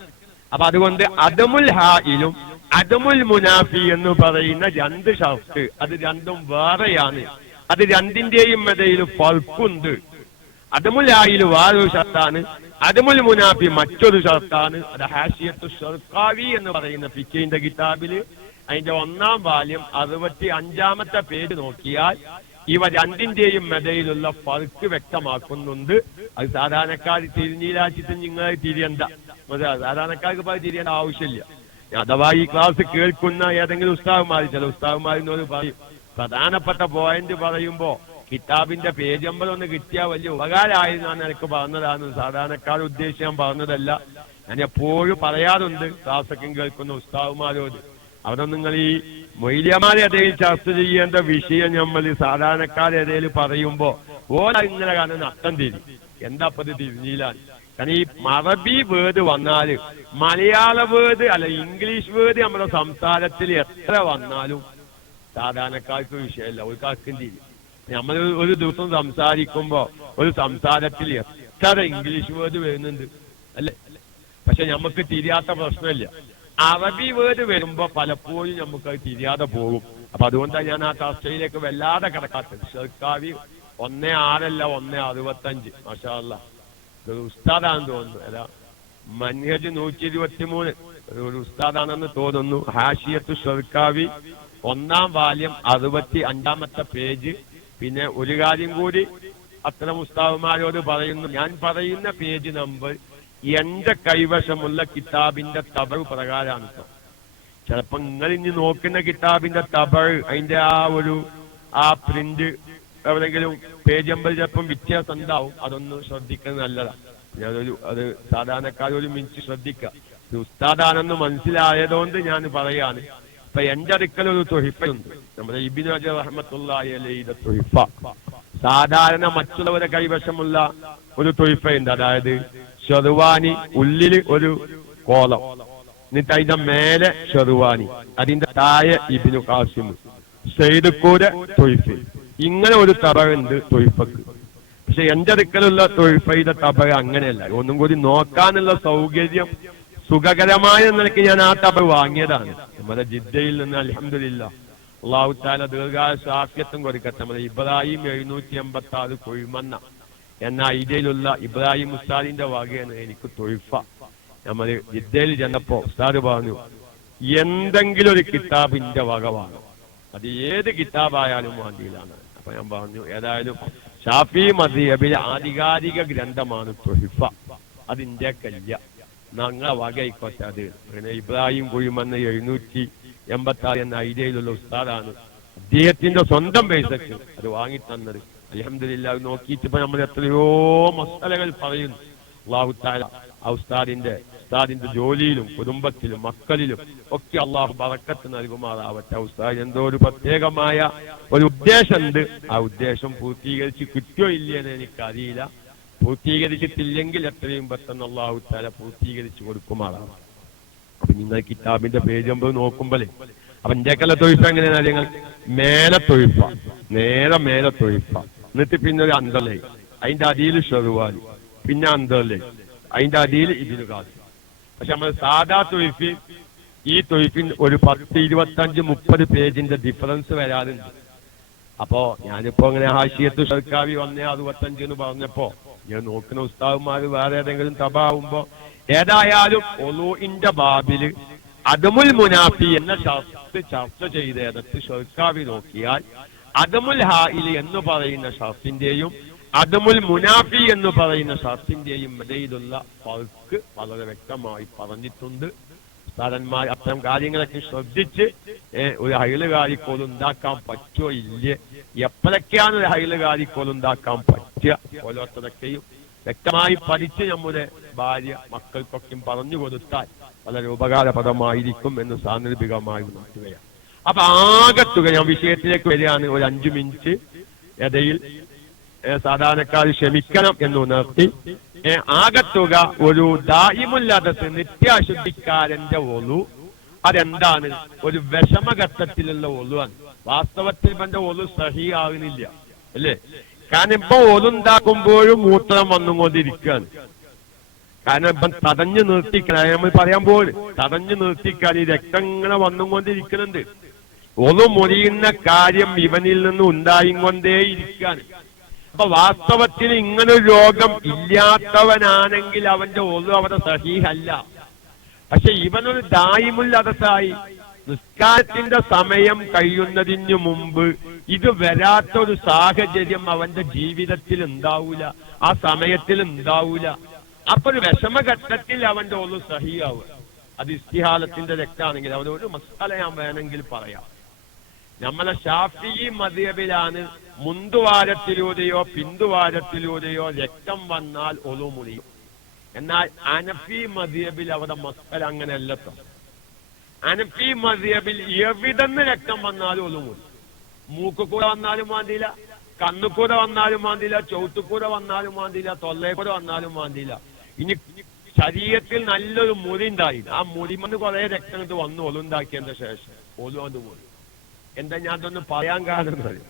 അപ്പൊ അതുകൊണ്ട് അദമുൽ ഹായിലും അദമുൽ മുനാഫി എന്ന് പറയുന്ന 2 ഷർത്ത്, അത് രണ്ടും വേറെയാണ്. അത് രണ്ടിന്റെയും ഇടയിൽ ഫർഖുണ്ട്. അദമുൽ ഹായിൽ വേറൊരു ഷർത്താണ്, അദമുൽ മുനാഫി മറ്റൊരു ഷർത്താണ്. അത് ഹാഷിയത്തു ശൗഖാവി എന്ന് പറയുന്ന ഫിഖിന്റെ കിതാബില് അതിന്റെ 1-ാം വാല്യം 65-ാമത്തെ പേജ് നോക്കിയാൽ ഇവ രണ്ടിന്റെയും ഇടയിലുള്ള ഫർക്ക് വ്യക്തമാക്കുന്നുണ്ട്. അത് സാധാരണക്കാർ തിരിഞ്ഞിലാച്ചിട്ട് നിങ്ങൾ തിരിയണ്ട, സാധാരണക്കാർക്ക് പോയി തിരിയേണ്ട ആവശ്യമില്ല. അഥവാ ഈ ക്ലാസ് കേൾക്കുന്ന ഏതെങ്കിലും ഉസ്താദുമാർ, ചില ഉസ്താദുമാരിനോട് പറയും, പ്രധാനപ്പെട്ട പോയിന്റ് പറയുമ്പോ കിതാബിന്റെ പേജ് നമ്പർ ഒന്ന് കിട്ടിയാൽ വലിയ ഉപകാരമായിരുന്നാണ് എനിക്ക് പറഞ്ഞതാണ്. സാധാരണക്കാർ ഉദ്ദേശിക്കാൻ പറഞ്ഞതല്ല. ഞാൻ എപ്പോഴും പറയാറുണ്ട് ക്ലാസ്സൊക്കെ കേൾക്കുന്ന ഉസ്താദുമാരോട്, അവിടെ നിങ്ങൾ ഈ മൊയ്ലിയമാരെ ഇടയിൽ ചർച്ച ചെയ്യേണ്ട വിഷയം നമ്മൾ സാധാരണക്കാരെ ഇടയിൽ പറയുമ്പോ ഓരോ ഇങ്ങനെ കാണുന്ന അർത്ഥം തിരി എന്താപ്പത് തിരിഞ്ഞില്ല. കാരണം ഈ അറബി വേർഡ് വന്നാല് മലയാള വേർഡ് അല്ല ഇംഗ്ലീഷ് വേർഡ് നമ്മുടെ സംസാരത്തിൽ എത്ര വന്നാലും സാധാരണക്കാർക്ക് വിഷയമല്ല, ഒരു കാർക്കും തിരി. നമ്മൾ ഒരു ദിവസം സംസാരിക്കുമ്പോ ഒരു സംസാരത്തിൽ എത്ര ഇംഗ്ലീഷ് വേർഡ് വരുന്നുണ്ട് അല്ലെ? പക്ഷെ നമുക്ക് തിരിയാത്ത പ്രശ്നമില്ല. അറബി വേർഡ് വരുമ്പോ പലപ്പോഴും നമുക്ക് അത് തിരിയാതെ പോകും. അപ്പൊ അതുകൊണ്ടാണ് ഞാൻ ആ ചർച്ചയിലേക്ക് വല്ലാതെ കിടക്കാത്തത്. ശൗഖാവി 1.6 1.65. മാഷാ അല്ലാഹ്, ഒരു ഉസ്താദാണെന്ന് തോന്നുന്നു. അല്ല, മൻഹജ് 123 ഒരു ഉസ്താദാണെന്ന് തോന്നുന്നു. ഹാഷിയത്തു ശൗഖാവി 1-ാം വാല്യം 65-ാമത്തെ പേജ്. പിന്നെ ഒരു കാര്യം കൂടി അത്തരം ഉസ്താദുമാരോട് പറയുന്നു, ഞാൻ പറയുന്ന പേജ് നമ്പർ എന്റെ കൈവശമുള്ള കിതാബിന്റെ തബർ പ്രകാരമാണ്. ചിലപ്പോ നിങ്ങൾ ഇനി നോക്കുന്ന കിതാബിന്റെ തബർ അതിന്റെ ആ പ്രിന്റ് എവിടെങ്കിലും പേജ് നമ്പർ ചിലപ്പം വ്യത്യാസം ഉണ്ടാവും. അതൊന്ന് ശ്രദ്ധിക്കുന്നത് നല്ലതാണ്. അത് സാധാരണക്കാർ ഒരു മിനിറ്റ് ശ്രദ്ധിക്കുക. ഉസ്താദാണെന്ന് മനസ്സിലായതുകൊണ്ട് ഞാൻ പറയാണ്. ഇപ്പൊ എന്റെ അടുക്കൽ ഒരു തൊഹിഫയുണ്ട്, നമ്മുടെ ഇബ്നു ഹജർ റഹ്മത്തുള്ളാഹി അലൈഹിയുടെ തൊഹിഫ. സാധാരണ മറ്റുള്ളവരെ കൈവശമുള്ള ഒരു തൊഹിഫയുണ്ട്, അതായത് ഷെർവാനി ഉള്ളില് ഒരു കോളം, എന്നിട്ട് അതിന്റെ മേലെ ഷെർവാനി, അതിന്റെ താഴെ ഇബ്നു ഖാസിം, സയ്യിദ്കൂര തൊയ്ഫ്, ഇങ്ങനെ ഒരു തബയുണ്ട് തൊയ്ഫക്ക്. പക്ഷെ എന്റെ അടുക്കലുള്ള തൊയ്ഫയുടെ തബ അങ്ങനെയല്ല. ഒന്നും കൂടി നോക്കാനുള്ള സൗകര്യം സുഖകരമായ നിലയ്ക്ക് ഞാൻ ആ തബ വാങ്ങിയതാണ്. നമ്മുടെ ജിദ്ദയിൽ നിന്ന് അൽഹംദുലില്ലാഹ് അല്ലാഹു തആല ദീർഘായുസ്സും കൊടുക്കട്ടെ. നമ്മുടെ ഇബ്രാഹിം 786 കൊഴുമന്ന എന്ന ഐഡിയയിലുള്ള ഇബ്രാഹിം ഉസ്താദിന്റെ വകയാണ് എനിക്ക് തൊയ്ഫ. നമ്മൾ ജിദ്ദയിൽ ചെന്നപ്പോ ഉസ്താദ് പറഞ്ഞു, എന്തെങ്കിലും ഒരു കിതാബിന്റെ വക വേണം, അത് ഏത് കിതാബായാലും വേണ്ടിയിലാണ്. അപ്പൊ ഞാൻ പറഞ്ഞു, ഏതായാലും ഷാഫി മദ്ഹബിലെ ആധികാരിക ഗ്രന്ഥമാണ് തൊയ്ഫ, അതിന്റെ കല്യ ഞങ്ങളെ വകയിക്കോട്ടെ. അത് പിന്നെ ഇബ്രാഹിം കൊഴുമന്ന 786 എന്ന ഐഡിയയിലുള്ള ഉസ്താദാണ്, അദ്ദേഹത്തിന്റെ സ്വന്തം പൈസക്ക് അത് വാങ്ങിത്തന്നത്. അൽഹംദുലില്ലാഹ് നോക്കിയിട്ട് ഇപ്പൊ നമ്മൾ എത്രയോ മസലകൾ പറയുന്നു. അല്ലാഹു തആല ആ ഉസ്താദിന്റെ ജോലിയിലും കുടുംബത്തിലും മക്കളിലും ഒക്കെ അള്ളാഹു ബറക്കത്ത് നൽകുമാറാവട്ടെ. ഉസ്താദ് എന്തോ ഒരു പ്രത്യേകമായ ഒരു ഉദ്ദേശമുണ്ട്. ആ ഉദ്ദേശം പൂർത്തീകരിച്ച് കിട്ടിയോ ഇല്ലയെന്ന് എനിക്കറിയില്ല. പൂർത്തീകരിച്ചിട്ടില്ലെങ്കിൽ എത്രയും പെട്ടെന്ന് അള്ളാഹു തആല പൂർത്തീകരിച്ചു കൊടുക്കുമാറാവും. അപ്പൊ നിങ്ങൾ കിതാബിന്റെ പേജ് നമ്പർ നോക്കുമ്പോഴേ അപ്പൊ ഇന്ത്യക്കല്ല തൊയ്ഫ എങ്ങനെയാണ്? നിങ്ങൾ മേലെ തൊയ്ഫ, നേരെ മേലെ തൊയ്ഫ, എന്നിട്ട് പിന്നെ ഒരു അന്തർലൈ, അതിന്റെ അടിയിൽ ഷെർവാനി, പിന്നെ അന്തർലൈ, അതിന്റെ അടിയിൽ ഇബ്നു ഖാസിം. പക്ഷെ നമ്മൾ സാധാ തൊയ്ഫ്, ഈ തൊയ്ഫിന് ഒരു 10, 25, 30 പേജിന്റെ ഡിഫറൻസ് വരാറുണ്ട്. അപ്പോ ഞാനിപ്പോ അങ്ങനെ ഹാഷിയത്ത് ഷർക്കാവി 165 എന്ന് പറഞ്ഞപ്പോ ഞാൻ നോക്കുന്ന ഉസ്താദുമാര് വേറെ ഏതെങ്കിലും തബാവുമ്പോ ഏതായാലും ഒളൂഇന്റെ ബാബില് അദമുൽ മുനാഫി എന്ന ചർച്ച ചെയ്തേടത്ത് ഷർക്കാവി നോക്കിയാൽ അദമുൽ ഹായിലി എന്ന് പറയുന്ന ഷർത്തിന്റെയും അദമുൽ മുനാഫി എന്ന് പറയുന്ന ഷർത്തിന്റെയും ഇടയിലുള്ള ഫർക്ക് വളരെ വ്യക്തമായി പറഞ്ഞിട്ടുണ്ട്. ഉസ്താദന്മാർ അത്തരം കാര്യങ്ങളൊക്കെ ശ്രദ്ധിച്ച് ഒരു ഹൈലുകാരിക്കോൽ ഉണ്ടാക്കാൻ പറ്റുമോ ഇല്ലേ, എപ്പോഴൊക്കെയാണ് ഒരു ഹൈലുകാരിക്കോൽ ഉണ്ടാക്കാൻ പറ്റുക, ഓരോരുത്തരൊക്കെയും വ്യക്തമായി പഠിച്ച് നമ്മുടെ ഭാര്യ മക്കൾക്കൊക്കെയും പറഞ്ഞു കൊടുത്താൽ വളരെ ഉപകാരപ്രദമായിരിക്കും എന്ന് സാന്ദർഭികമായി നോക്കുകയാണ്. അപ്പൊ ആകത്തുക ഞാൻ വിഷയത്തിലേക്ക് വരികയാണ്. ഒരു 5 മിനിറ്റ് ഇടയിൽ സാധാരണക്കാർ ക്ഷമിക്കണം എന്ന് ഉണർത്തി, ആകത്തുക ഒരു ദായിമുല്ലാദത്ത് നിത്യാശുദ്ധിക്കാരന്റെ ഒളു അതെന്താണ്? ഒരു വിഷമഘട്ടത്തിലുള്ള ഒളുവാണ്. വാസ്തവത്തിൽ ഇവന്റെ ഒളു സഹിയാകുന്നില്ല അല്ലേ? കാരണം ഇപ്പൊ ഒളുണ്ടാക്കുമ്പോഴും മൂത്രം വന്നുകൊണ്ടിരിക്കുകയാണ്. കാരണം ഇപ്പം തടഞ്ഞു നിർത്തിക്കാൻ നമ്മൾ പറയാൻ പോലും തടഞ്ഞു നിർത്തിക്കാൻ ഈ രക്തം ഇങ്ങനെ വന്നുകൊണ്ടിരിക്കുന്നുണ്ട്. ഒളു മുറിയുന്ന കാര്യം ഇവനിൽ നിന്ന് ഉണ്ടായിക്കൊണ്ടേയിരിക്കുകയാണ്. അപ്പൊ വാസ്തവത്തിൽ ഇങ്ങനൊരു രോഗം ഇല്ലാത്തവനാണെങ്കിൽ അവന്റെ ഒളു അവിടെ സഹീഹല്ല. പക്ഷെ ഇവനൊരു ദായിമുൽ ഹദസായി നിസ്കാരത്തിന്റെ സമയം കഴിയുന്നതിന് മുമ്പ് ഇത് വരാത്തൊരു സാഹചര്യം അവന്റെ ജീവിതത്തിൽ ഉണ്ടാവൂല, ആ സമയത്തിൽ ഉണ്ടാവൂല. അപ്പൊ ഒരു വിഷമഘട്ടത്തിൽ അവന്റെ ഒളു സഹിയാവുക. അത് ഇസ്തിഹാലത്തിന്റെ രക്താണെങ്കിൽ അവനൊരു മസാല ഞാൻ വേണമെങ്കിൽ പറയാം. നമ്മളെ ഷാഫിഈ മദ്ഹബിലാണ് മുന്തുവാരത്തിലൂടെയോ പിന്തുവാരത്തിലൂടെയോ രക്തം വന്നാൽ ഒളു മുറിയും. എന്നാൽ ഹനഫി മദ്ഹബിൽ അവിടെ മസാല അങ്ങനെയല്ലട്ടോ. ഹനഫി മദ്ഹബിൽ എവിടെന്ന് രക്തം വന്നാലും ഒളു മുറിയും. മൂക്കുകൂടെ വന്നാലും വേണ്ടിയില്ല, കണ്ണുകൂടെ വന്നാലും വേണ്ടിയില്ല, ചൗത്തുകൂടെ വന്നാലും വേണ്ടിയില്ല, തൊള്ളേക്കൂടെ വന്നാലും വേണ്ടിയില്ല. ഇനി ശരീരത്തിൽ നല്ലൊരു മുറി ഉണ്ടായി, ആ മുറിമന്ന് കുറെ രക്തം ഇത് വന്ന് ഒളുണ്ടാക്കിയതിന്റെ ശേഷം ഒളു അത് മുറി. എന്താ ഞാൻ അതൊന്ന് പറയാൻ കാരണം അറിയാം.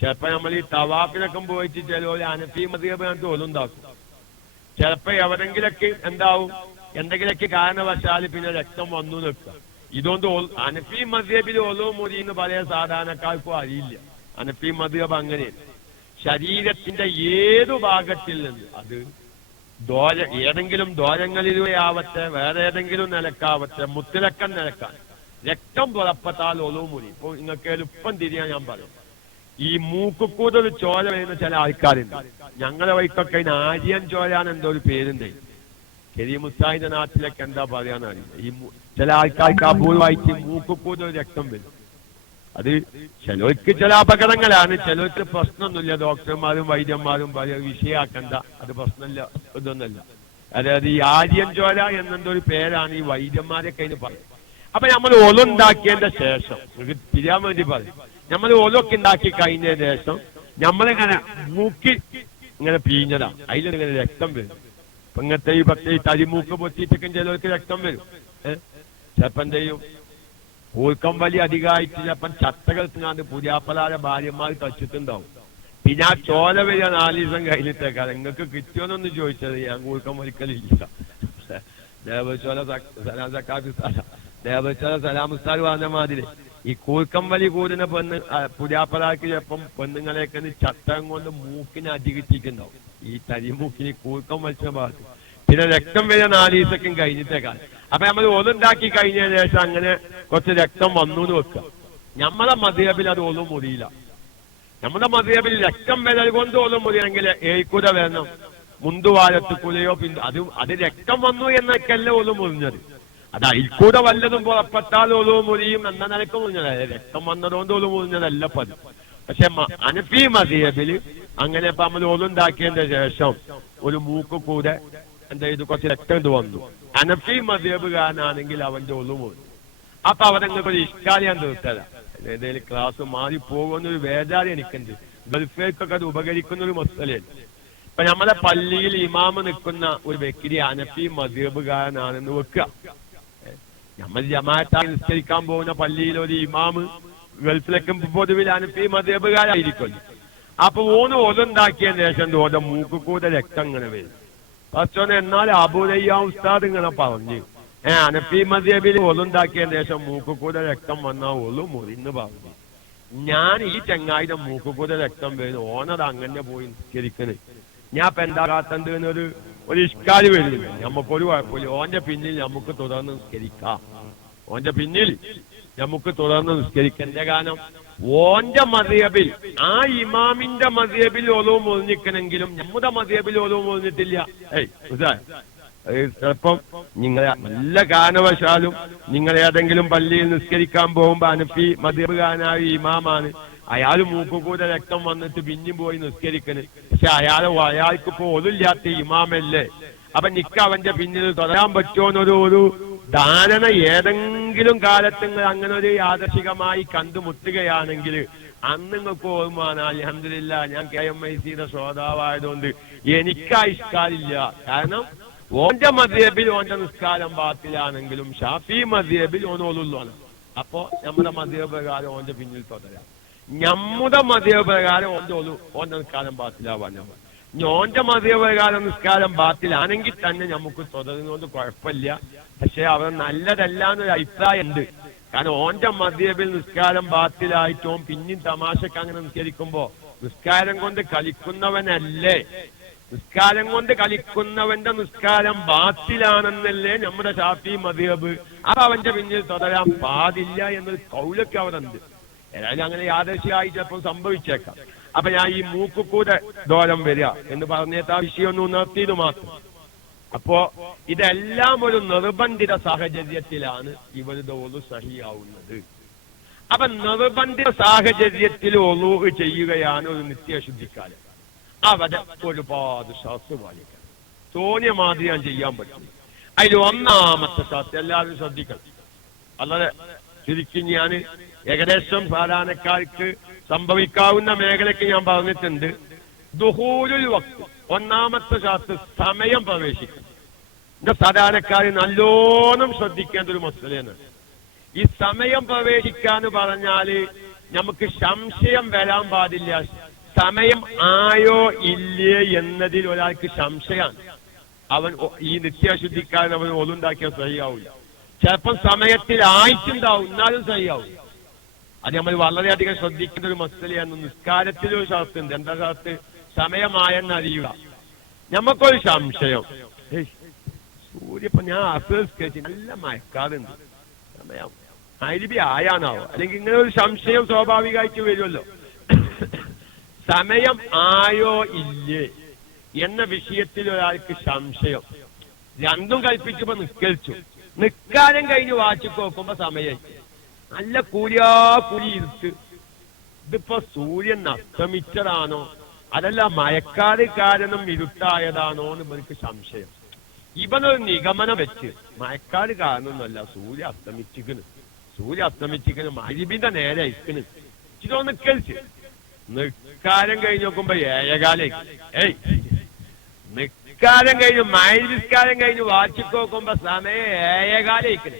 ചിലപ്പോ നമ്മൾ ഈ തവാഫിനൊക്കെ പോയിട്ട് ചിലവര് ഹനഫി മദ്ഹബിനകത്ത് ഒളുണ്ടാക്കും. ചിലപ്പോ എവിടെങ്കിലൊക്കെ എന്താവും, എന്തെങ്കിലൊക്കെ കാരണവശാൽ പിന്നെ രക്തം വന്നു നിൽക്കുക. ഇതുകൊണ്ട് ഹനഫി മദ്ഹബിൽ ഒളു മുറി എന്ന് പറയാൻ സാധാരണക്കാർക്കും അറിയില്ല. ഹനഫി മദ്ഹബ് അങ്ങനെ ശരീരത്തിന്റെ ഏതു ഭാഗത്തിൽ നിന്ന് അത് ഏതെങ്കിലും ദ്വാരങ്ങളിലൂടെ ആവട്ടെ, വേറെ ഏതെങ്കിലും നിലക്കാവട്ടെ, മുത്തിലക്കം നിലക്കാൻ രക്തം പുറപ്പെട്ടാൽ ഒളു മുറി. ഇപ്പൊ നിങ്ങൾക്ക് എളുപ്പം തിരിയാൻ ഞാൻ പറയും. ഈ മൂക്കുകൂടൽ ചോര വരുന്ന ചില ആൾക്കാരുണ്ട്. ഞങ്ങളെ വഴിക്കൊക്കെ അതിന് ആര്യൻ ചോരാൻ എന്തോ ഒരു പേരുണ്ട്. കരീമുസ്താദിന്റെ നാട്ടിലൊക്കെ എന്താ പറയാന്നറിയില്ല. ഈ ചില ആൾക്കാർക്ക് അപൂർവമായിട്ട് മൂക്കുകൂടൽ രക്തം വരും. അത് ചിലർക്ക് ചില അപകടങ്ങളാണ്, ചിലർക്ക് പ്രശ്നമൊന്നുമില്ല. ഡോക്ടർമാരും വൈദ്യന്മാരും വിഷയാക്കണ്ട, അത് പ്രശ്നമില്ല, ഇതൊന്നുമല്ല. അതായത് ഈ ആര്യൻ ചോര എന്നെന്തോ ഒരു പേരാണ് ഈ വൈദ്യന്മാരൊക്കെ അതിന് പറയും. അപ്പൊ നമ്മൾ ഒലുണ്ടാക്കിയതിന്റെ ശേഷം തിരിയാൻ വേണ്ടി പറയും, നമ്മൾ ഒലൊക്കെ ഉണ്ടാക്കി കഴിഞ്ഞതിന് ശേഷം നമ്മളിങ്ങനെ മൂക്കി ഇങ്ങനെ പീഞ്ഞതാ, അതിലിങ്ങനെ രക്തം വരും. ഇപ്പൊ ഇങ്ങനത്തെ ഈ തരിമൂക്ക് പൊത്തിയിട്ടൊക്കെ ചിലർക്ക് രക്തം വരും. ചിലപ്പം എന്ത് ചെയ്യും, കൂർക്കം വലി അധികമായിട്ട് ചിലപ്പം ചത്തകൾ തിന്നാണ്ട് പുതിയാപ്പലാരെ ഭാര്യമാർ തച്ചിട്ടുണ്ടാവും. പിന്നെ ആ ചോല വരിക 4 ദിവസം കഴിഞ്ഞിട്ടേക്കാ. നിങ്ങൾക്ക് കിട്ടിയോന്നൊന്നും ചോദിച്ചത് ഞാൻ കൂർക്കം വലിക്കലില്ല. ദേവചോല സലാമുസ്താർ പറഞ്ഞ മാതിരി ഈ കൂർക്കം വലി കൂടുന്ന പുതിയാപ്പലാർക്ക് ചിലപ്പം പെണ്ണുങ്ങളെയൊക്കെ ചട്ടം കൊണ്ട് മൂക്കിനെ അധികത്തിക്കുണ്ടാവും. ഈ തരിമൂക്കിന് കൂർക്കം വലിച്ച ഭാഗത്ത് പിന്നെ രക്തം വരെ 4 ദിവസം കഴിഞ്ഞിട്ടേക്കാൾ. അപ്പൊ നമ്മൾ ഒന്നുണ്ടാക്കി കഴിഞ്ഞതിന് ശേഷം അങ്ങനെ കുറച്ച് രക്തം വന്നു എന്ന് വെക്കുക. നമ്മളെ മദ്ഹബിൽ അത് ഒന്നും മുറിയില്ല. നമ്മുടെ മദ്ഹബിൽ രക്തം വരൽ കൊണ്ട് ഒന്നും മുറിയണമെങ്കിൽ ഏയ്ക്കൂര വരണം, മുന്തുവാരത്തുക്കുലയോ അത് രക്തം വന്നു എന്നൊക്കെയല്ല ഒന്നും മുറിഞ്ഞത്. അത് അയിൽക്കൂടെ വല്ലതും പുറപ്പെട്ടാൽ ഒന്നും മുറിയും എന്ന നിലക്ക് മുറിഞ്ഞത്. രക്തം വന്നതുകൊണ്ട് ഒന്നും മുറിഞ്ഞതല്ല പതി. പക്ഷെ ഹനഫി മദ്ഹബിൽ അങ്ങനെ ഇപ്പൊ നമ്മൾ ഒന്നുണ്ടാക്കിയതിന്റെ ശേഷം ഒരു മൂക്ക് കൂടെ എന്താ ഇത് കുറച്ച് രക്തം ഇത് വന്നു. ഹനഫി മദ്ഹബുകാരനാണെങ്കിൽ അവന്റെ ഒന്നും മുറിഞ്ഞു. അപ്പൊ അവരെങ്ങൾക്ക് ഒരു ഇഷ്കാലി ഞാൻ തീർത്തരാം. ഏതെങ്കിലും ക്ലാസ് മാറി പോകുന്നൊരു വേദാരി എനിക്കുണ്ട്. ഗൾഫേക്കൊക്കെ അത് ഉപകരിക്കുന്ന ഒരു മസലയാണ്. ഇപ്പൊ നമ്മളെ പള്ളിയിൽ ഇമാമ് നിൽക്കുന്ന ഒരു വ്യക്തി ഹനഫി മദ്ഹബുകാരനാണെന്ന് വെക്കുക. നമ്മൾ ജമാഅത്തായി നിസ്കരിക്കാൻ പോകുന്ന പള്ളിയിൽ ഒരു ഇമാമ് ഗൾഫിലൊക്കെ പൊതുവിൽ ഹനഫി മദ്ഹബുകാരായിരിക്കുമല്ലോ. അപ്പൊ ഒന്നുണ്ടാക്കിയതിന് ശേഷം ഓരോ മൂക്ക് കൂടെ രക്തം ഇങ്ങനെ വരും. പക്ഷേ എന്നാൽ അബൂദയ്യ ഉസ്താദ് ഇങ്ങനെ പറഞ്ഞു, ഹനഫി മദ്ഹബിൽ ഒന്നുണ്ടാക്കിയതിന് ശേഷം മൂക്ക് കൂടെ രക്തം വന്നാൽ ഒളു മുറിന്ന് പറഞ്ഞു. ഞാൻ ഈ ചങ്ങായിന്റെ മൂക്ക് കൂടെ രക്തം വരുന്നു, ഓനത് അങ്ങനെ പോയി നിസ്കരിക്കണ്, ഞാൻ ഇപ്പൊ എന്താ കാത്തത് എന്നൊരു ഇഷ്കാല് വരുന്നില്ല. നമുക്കൊരു കുഴപ്പമില്ല, ഓന്റെ പിന്നിൽ നമുക്ക് തുടർന്ന് നിസ്കരിക്കാം. ഓന്റെ പിന്നിൽ നമുക്ക് തുടർന്ന് നിസ്കരിക്കേണ്ട കാരണം ഓന്റെ മദ്ഹബിൽ ആ ഇമാമിന്റെ മദ്ഹബിൽ ഒളു മുറിഞ്ഞിക്കണെങ്കിലും നമ്മുടെ മദ്ഹബിൽ ഒളു മുറിഞ്ഞിട്ടില്ല. ചിലപ്പം നിങ്ങൾ നല്ല കാരണവശാലും നിങ്ങൾ ഏതെങ്കിലും പള്ളിയിൽ നിസ്കരിക്കാൻ പോകുമ്പോ ഹനഫി മദ്ഹബുകാരനായ ഇമാമാണ്, അയാൾ മൂക്കുകൂടെ രക്തം വന്നിട്ട് പിന്നെയും പോയി നിസ്കരിക്കണ്. പക്ഷെ അയാൾക്കിപ്പോ ഒളില്ലാത്ത ഇമാമല്ലേ. അപ്പൊ നിക്ക് അവന്റെ പിന്നിൽ തുടരാൻ പറ്റുമോന്നൊരു ധാരണ ഏതെങ്കിലും കാലത്ത് നിങ്ങൾ അങ്ങനെ ഒരു യാദർശികമായി കണ്ടുമുട്ടുകയാണെങ്കിൽ അന്ന് നിങ്ങൾക്ക് ഓർമ്മയാണ്, അൽഹംദുലില്ലാ ഞാൻ KMICയുടെ ശ്രോതാവായതുകൊണ്ട് എനിക്ക് ആ ഇഷ്കാലില്ല. കാരണം ഓന്റെ മദ്ഹബിൽ ഓന്റെ നിസ്കാരം ബാത്തിലാണെങ്കിലും ഷാഫി മദ്ഹബിൽ ഓൻ ഒളുള്ളാണ്. അപ്പോ നമ്മുടെ മദ്ഹബ് പ്രകാരം ഓന്റെ പിന്നിൽ തുടരാം. നമ്മുടെ മദ്ഹബ് പ്രകാരം ഓന്റെ നിസ്കാരം ബാത്തിലാവാൻ. ഓന്റെ മദ്ഹബ് പ്രകാരം നിസ്കാരം ബാത്തിലാണെങ്കിൽ തന്നെ നമുക്ക് തുടരുന്നതുകൊണ്ട് കുഴപ്പമില്ല. പക്ഷെ അവർ നല്ലതല്ല എന്നൊരു അഭിപ്രായം ഉണ്ട്. കാരണം ഓന്റെ മദ്ഹബിൽ നിസ്കാരം ബാത്തിലായിട്ട് ഓൻ പിന്നെയും തമാശക്ക് അങ്ങനെ നിസ്കരിക്കുമ്പോ നിസ്കാരം കൊണ്ട് കളിക്കുന്നവനല്ലേ, നിസ്കാരം കൊണ്ട് കളിക്കുന്നവന്റെ നിസ്കാരം ബാത്തിലാണെന്നല്ലേ നമ്മുടെ ഷാഫി മദ്ഹബ്. അപ്പൊ അവന്റെ പിന്നിൽ തുടരാൻ പാടില്ല എന്നൊരു കൗലൊക്കെ അവിടെ ഉണ്ട്. ഏതായാലും അങ്ങനെ യാദൃശ്യമായി ചിലപ്പോൾ സംഭവിച്ചേക്കാം. അപ്പൊ ഞാൻ ഈ മൂക്കുകൂടെ ദോരം വരിക എന്ന് പറഞ്ഞിട്ട് ആ വിഷയമൊന്നും നിർത്തിയത് മാത്രം. അപ്പോ ഇതെല്ലാം ഒരു നിർബന്ധിത സാഹചര്യത്തിലാണ് ഇവരുടെ ഒളു സഹിയാവുന്നത്. അപ്പൊ നിർബന്ധിത സാഹചര്യത്തിൽ ഒളു ചെയ്യുകയാണ് ഒരു നിത്യശുദ്ധിക്കാലം. അവിടെ ഒരുപാട് ശാസ്ത്ര പാലിക്കണം. തോന്നിയ മാതിരി ഞാൻ ചെയ്യാൻ പറ്റും. അതിൽ ഒന്നാമത്തെ ശാസ്ത്രം എല്ലാവരും ശ്രദ്ധിക്കണം. വളരെ ശരിക്കും ഞാൻ ഏകദേശം സാധാരണക്കാർക്ക് സംഭവിക്കാവുന്ന മേഖലയ്ക്ക് ഞാൻ പറഞ്ഞിട്ടുണ്ട്. ദുഹൂലുൽ വഖ്ത് ഒന്നാമത്തെ ശാസ്ത്രം സമയം പ്രവേശിക്കണം. എന്റെ സാധാരണക്കാർ നല്ലോണം ശ്രദ്ധിക്കേണ്ട ഒരു മസലയാണ്. ഈ സമയം പ്രവേശിക്കാന്ന് പറഞ്ഞാല് നമുക്ക് സംശയം വരാൻ പാടില്ല. സമയം ആയോ ഇല്ലേ എന്നതിൽ ഒരാൾക്ക് സംശയമാണ്. അവൻ ഈ നിത്യശുദ്ധിക്കാരൻ അവൻ ഒന്നുണ്ടാക്കിയാൽ സഹിയാവില്ല. ചിലപ്പം സമയത്തിൽ ആയിട്ടുണ്ടാവും, എന്നാലും സഹിയാവും. അത് നമ്മൾ വളരെയധികം ശ്രദ്ധിക്കുന്ന ഒരു മസലയാണ്. നിസ്കാരത്തിലൊരു ശാസ്ത്രമുണ്ട്. എന്താ ശാസ്ത്രം? സമയമായെന്ന് അറിയുക. നമുക്കൊരു സംശയം, സൂര്യപ്പം ഞാൻ ആസ്വദിച്ച് നല്ല മയക്കാറുണ്ട്, സമയം മഗ്‌രിബ് ആയാനാവോ, അല്ലെങ്കിൽ ഇങ്ങനെ ഒരു സംശയം സ്വാഭാവികമായിട്ട് വരുമല്ലോ. സമയം ആയോ ഇല്ലേ എന്ന വിഷയത്തിൽ ഒരാൾക്ക് സംശയം. രണ്ടും കൽപ്പിച്ചപ്പോ നിസ്കരിച്ചു, നിസ്കാരം കഴിഞ്ഞ് വാച്ചിക്ക് നോക്കുമ്പോ സമയം നല്ല കൂലി ഇരുട്ട്. ഇതിപ്പോ സൂര്യൻ അസ്തമിച്ചതാണോ അതല്ല മയക്കാറ് കാരണം ഇരുട്ടായതാണോ എന്ന് ഇവർക്ക് സംശയം. ഇവനൊരു നിഗമനം വെച്ച് മയക്കാറ് കാരണമൊന്നുമല്ല, സൂര്യ അസ്തമിച്ചിക്കണ് മഗ്‌രിബിന്റെ നേരെ ഇരിക്കണ്. ഇതോ നിസ്കാരം കഴിഞ്ഞ് നോക്കുമ്പോ 7:15. നിസ്കാരം കഴിഞ്ഞ് നിസ്കാരം കഴിഞ്ഞ് വാച്ചിക്ക് നോക്കുമ്പോ സമയം 7:15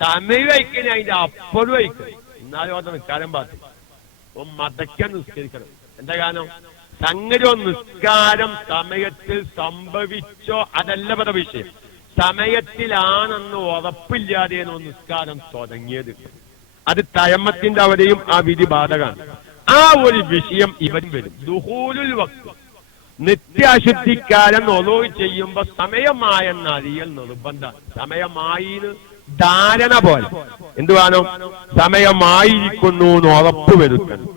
സമയം വയ്ക്കണേ അതിന്റെ അപ്പഴും വയ്ക്കണം. എന്നാലും അത് നിസ്കാരം പാത്തി മതയ്ക്കാൻ നിസ്കരിക്കണം. എന്താ കാരണം? സംഗതി നിസ്കാരം സമയത്തിൽ സംഭവിച്ചോ അതല്ല പല വിഷയം. സമയത്തിലാണെന്ന് ഉറപ്പില്ലാതെയാണ് നിസ്കാരം തുടങ്ങിയത്. അത് തയമ്മത്തിന്റെ അവരെയും ആ വിധി ബാധകമാണ്. ആ ഒരു വിഷയം ഇവൻ വരും. ദുഹൂലുൽ വഖ്ത്, നിത്യാശുദ്ധിക്കാരൻ ഒളൂ ചെയ്യുമ്പോ സമയമായെന്നറിയൽ നിർബന്ധം. സമയമായി ധാരണ പോലെ എന്തുവാണോ സമയമായിരിക്കുന്നു എന്ന് ഉറപ്പ് വരുത്തണം.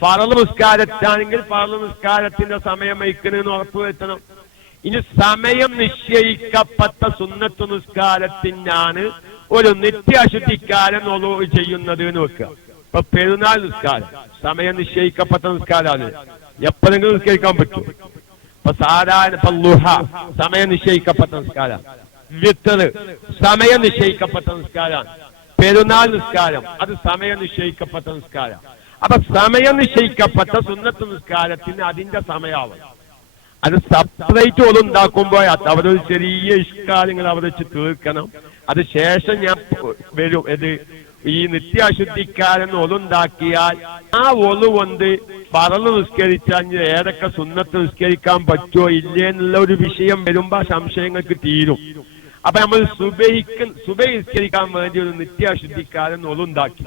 ഫർള് നിസ്കാരത്താണെങ്കിൽ ഫർള് നിസ്കാരത്തിന്റെ സമയം വയ്ക്കണമെന്ന് ഉറപ്പ് വരുത്തണം. ഇനി സമയം നിശ്ചയിക്കപ്പെട്ട സുന്നത്ത് നിസ്കാരത്തിനാണ് ഒരു നിത്യാശുദ്ധിക്കാരൻ ഒളൂ ചെയ്യുന്നത് എന്ന് വെക്കുക. ഇപ്പൊ പെരുന്നാൾ നിസ്കാരം സമയം നിശ്ചയിക്കപ്പെട്ട നിസ്കാരമാണ്, എപ്പോഴെങ്കിലും നിസ്കരിക്കാൻ പറ്റും. ഇപ്പൊ സാധാരണ ഇപ്പൊ ളുഹ സമയം നിശ്ചയിക്കപ്പെട്ട നിസ്കാരം, വിത്തർ സമയം നിശ്ചയിക്കപ്പെട്ട നിസ്കാരമാണ്, പെരുന്നാൾ നിസ്കാരം അത് സമയം നിശ്ചയിക്കപ്പെട്ട നിസ്കാരം. അപ്പൊ സമയം നിശ്ചയിക്കപ്പെട്ട സുന്നത്ത് നിസ്കാരത്തിന് അതിന്റെ സമയാവും. അത് സെപ്പറേറ്റ് ഒന്നും ഉണ്ടാക്കുമ്പോൾ അവരൊരു ചെറിയ ഇഷ്കാര്യങ്ങൾ അവിടെ വെച്ച് തീർക്കണം. അത് ശേഷം ഞാൻ വരും. ഇത് ഈ നിത്യാശുദ്ധിക്കാരൻ ഒലുണ്ടാക്കിയാൽ ആ ഒലു കൊണ്ട് ഫർള് നിസ്കരിച്ചാൽ ഏതൊക്കെ സുന്നത്ത് നിസ്കരിക്കാൻ പറ്റുമോ ഇല്ലേ എന്നുള്ള ഒരു വിഷയം വരുമ്പോ സംശയങ്ങൾക്ക് തീരും. അപ്പൊ നമ്മൾ സുബഹി നിസ്കരിക്കാൻ വേണ്ടി ഒരു നിത്യാശുദ്ധിക്കാരൻ ഒലുണ്ടാക്കി.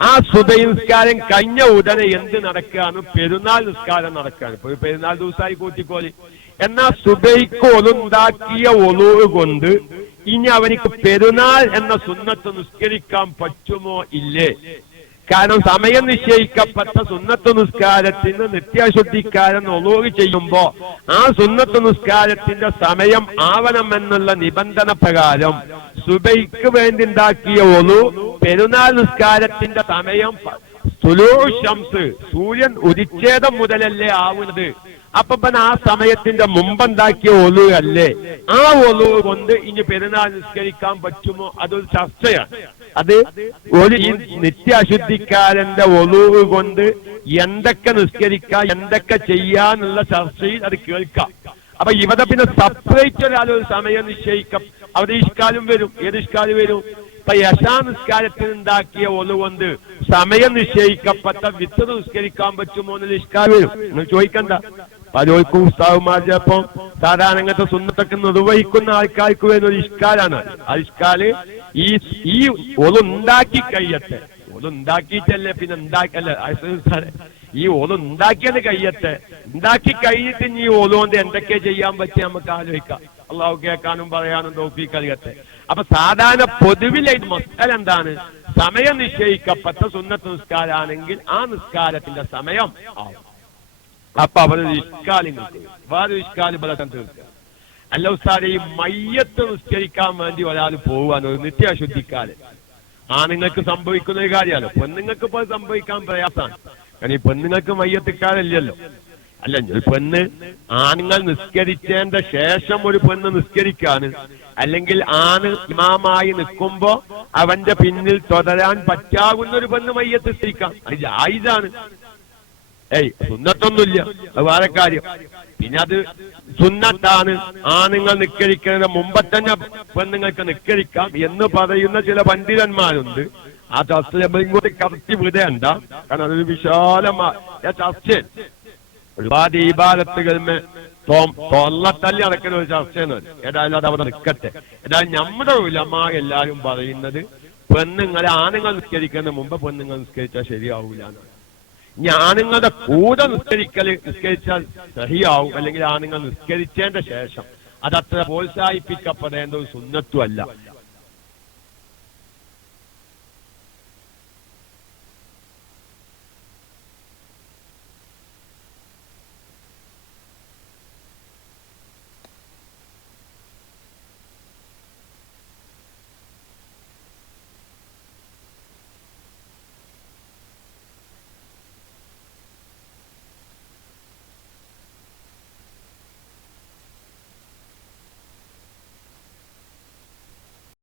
ആ സുബഹി നിസ്കാരം കഴിഞ്ഞ ഉടനെ എന്ത് നടക്കുകയാണ്? പെരുന്നാൾ നിസ്കാരം നടക്കുകയാണ്. ഇപ്പൊ പെരുന്നാൾ ദിവസമായി കൂട്ടിക്കോളി. എന്നാ സുബഹിക്ക് ഒലുണ്ടാക്കിയ ഒലു കൊണ്ട് ഇനി അവനിക്ക് പെരുന്നാൾ എന്ന സുന്നത്ത് നിസ്കരിക്കാൻ പറ്റുമോ ഇല്ലേ? കാരണം സമയം നിശ്ചയിക്കപ്പെട്ട സുന്നത്ത് നിസ്കാരത്തിന് നിത്യാശുദ്ധിക്കാരൻ ഒളൂ ചെയ്യുമ്പോ ആ സുന്നത്ത് നിസ്കാരത്തിന്റെ സമയം ആവണമെന്നുള്ള നിബന്ധന പ്രകാരം സുബഹിക്ക് വേണ്ടി ഉണ്ടാക്കിയ ഒളൂ പെരുന്നാൾ നിസ്കാരത്തിന്റെ സമയം തുലൂഉ ശംസ് സൂര്യൻ ഉദിച്ഛേദം മുതലല്ലേ ആവുന്നത്. അപ്പൊ ആ സമയത്തിന്റെ മുമ്പുണ്ടാക്കിയ ഒലു അല്ലേ? ആ ഒലു കൊണ്ട് ഇനി പെരുന്നാൾ നിസ്കരിക്കാൻ പറ്റുമോ? അതൊരു ചർച്ചയാണ്. അത് ഒരു ഈ നിത്യാശുദ്ധിക്കാരന്റെ ഒലു കൊണ്ട് എന്തൊക്കെ നിസ്കരിക്കാം, എന്തൊക്കെ ചെയ്യാന്നുള്ള ചർച്ചയിൽ അത് കേൾക്കാം. അപ്പൊ ഇവിടെ പിന്നെ സെപ്പറേറ്റ് ഒരാളൊരു സമയം നിശ്ചയിക്കാം. അവിടെ ഇഷ്കാലും വരും. ഏത് ഇഷ്കാലും വരും? ഇപ്പൊ യശാ നിസ്കാരത്തിന് ഉണ്ടാക്കിയ ഒലു കൊണ്ട് സമയം നിശ്ചയിക്കപ്പെട്ട വിത്ത് നിസ്കരിക്കാൻ പറ്റുമോ എന്നുള്ള ഇഷ്കാൽ വരും. നിങ്ങൾ ചോദിക്കണ്ട. പലർക്കും ഉസ്താദുമാർ ചിലപ്പം സാധാരണ അങ്ങനത്തെ സുന്നത്തൊക്കെ നിർവഹിക്കുന്ന ആൾക്കാർക്ക് വരുന്ന ഒരു ഇഷ്കാലാണ്. ആ ഇഷ്കാല് ഈ ഒലുണ്ടാക്കി കഴിയട്ടെ. ഒലുണ്ടാക്കിയിട്ടല്ലേ പിന്നെ ഉണ്ടാക്കല്ലേ ഈ ഒലുണ്ടാക്കിയത് കഴിയട്ടെ. ഉണ്ടാക്കി കഴിഞ്ഞിട്ട് ഈ ഒലുകൊണ്ട് എന്തൊക്കെ ചെയ്യാൻ പറ്റി നമുക്ക് ആലോചിക്കാം. അള്ളാഹു കേൾക്കാനും പറയാനും തൗഫീഖ് നൽകട്ടെ. അപ്പൊ സാധാരണ പൊതുവിലെ മസ്അല എന്താണ്? സമയം നിശ്ചയിക്കപ്പെട്ട സുന്നത്ത് നിസ്കാരാണെങ്കിൽ ആ നിസ്കാരത്തിന്റെ സമയം ആവും. അപ്പൊ അവരൊരു ഇഷ്കാലിങ്ങൾ വേറൊരു ഇഷ്കാലി ബലം തീർക്കുക. അല്ല ഉസ്താദേ, ഈ മയ്യത്ത് നിസ്കരിക്കാൻ വേണ്ടി ഒരാൾ പോവാൻ ഒരു നിത്യാശുദ്ധിക്കാരൻ ആണുങ്ങൾക്ക് സംഭവിക്കുന്ന ഒരു കാര്യമല്ലോ. പെണ്ണുങ്ങൾക്ക് ഇപ്പോൾ സംഭവിക്കാൻ പ്രയാസമാണ്. കാരണം ഈ പെണ്ണുങ്ങൾക്ക് മയ്യത്തിക്കാരല്ലല്ലോ. അല്ല, പെണ്ണ് ആണുങ്ങൾ നിസ്കരിച്ചതിന്റെ ശേഷം ഒരു പെണ്ണ് നിസ്കരിക്കാണ്, അല്ലെങ്കിൽ ആണ് ഇമാമായി നിൽക്കുമ്പോ അവന്റെ പിന്നിൽ തുടരാൻ പറ്റാവുന്ന ഒരു പെണ്ണ് മയ്യത്ത് നിസ്കരിക്കാം. അത് ജായിസാണ്. സുന്നത്തൊന്നുമില്ല, അത് വേറെ കാര്യം. പിന്നെ അത് സുന്നത്താണ്. ആണുങ്ങൾ നിസ്കരിക്കുന്നതിന് മുമ്പ് തന്നെ പെണ്ണുങ്ങൾക്ക് നിസ്കരിക്കാം എന്ന് പറയുന്ന ചില പണ്ഡിതന്മാരുണ്ട്. ആ ചർച്ച ഇങ്ങോട്ട് കറക്റ്റ് വിടേണ്ട. കാരണം അതൊരു വിശാലമായ ചർച്ച. ഒരുപാട് ഇബാദത്തുകളിൽ തൊള്ളത്തല്ലി നടക്കുന്ന ഒരു ചർച്ചയാണ്. ഏതായാലും അത് അവിടെ നിൽക്കട്ടെ. ഏതായാലും നമ്മുടെ ഉലമാ എല്ലാവരും പറയുന്നത് പെണ്ണുങ്ങളെ ആണുങ്ങൾ നിസ്കരിക്കുന്നതിന് മുമ്പ് പെണ്ണുങ്ങൾ നിസ്കരിച്ചാൽ ശരിയാവൂല. ഇനി ആണുങ്ങളുടെ കൂടെ നിസ്കരിച്ചാൽ സഹിയാവും, അല്ലെങ്കിൽ ആണുങ്ങൾ നിസ്കരിച്ചതിന്റെ ശേഷം അതത്ര പ്രോത്സാഹിപ്പിക്കപ്പെടേണ്ട ഒരു സുന്നത്തുമല്ല.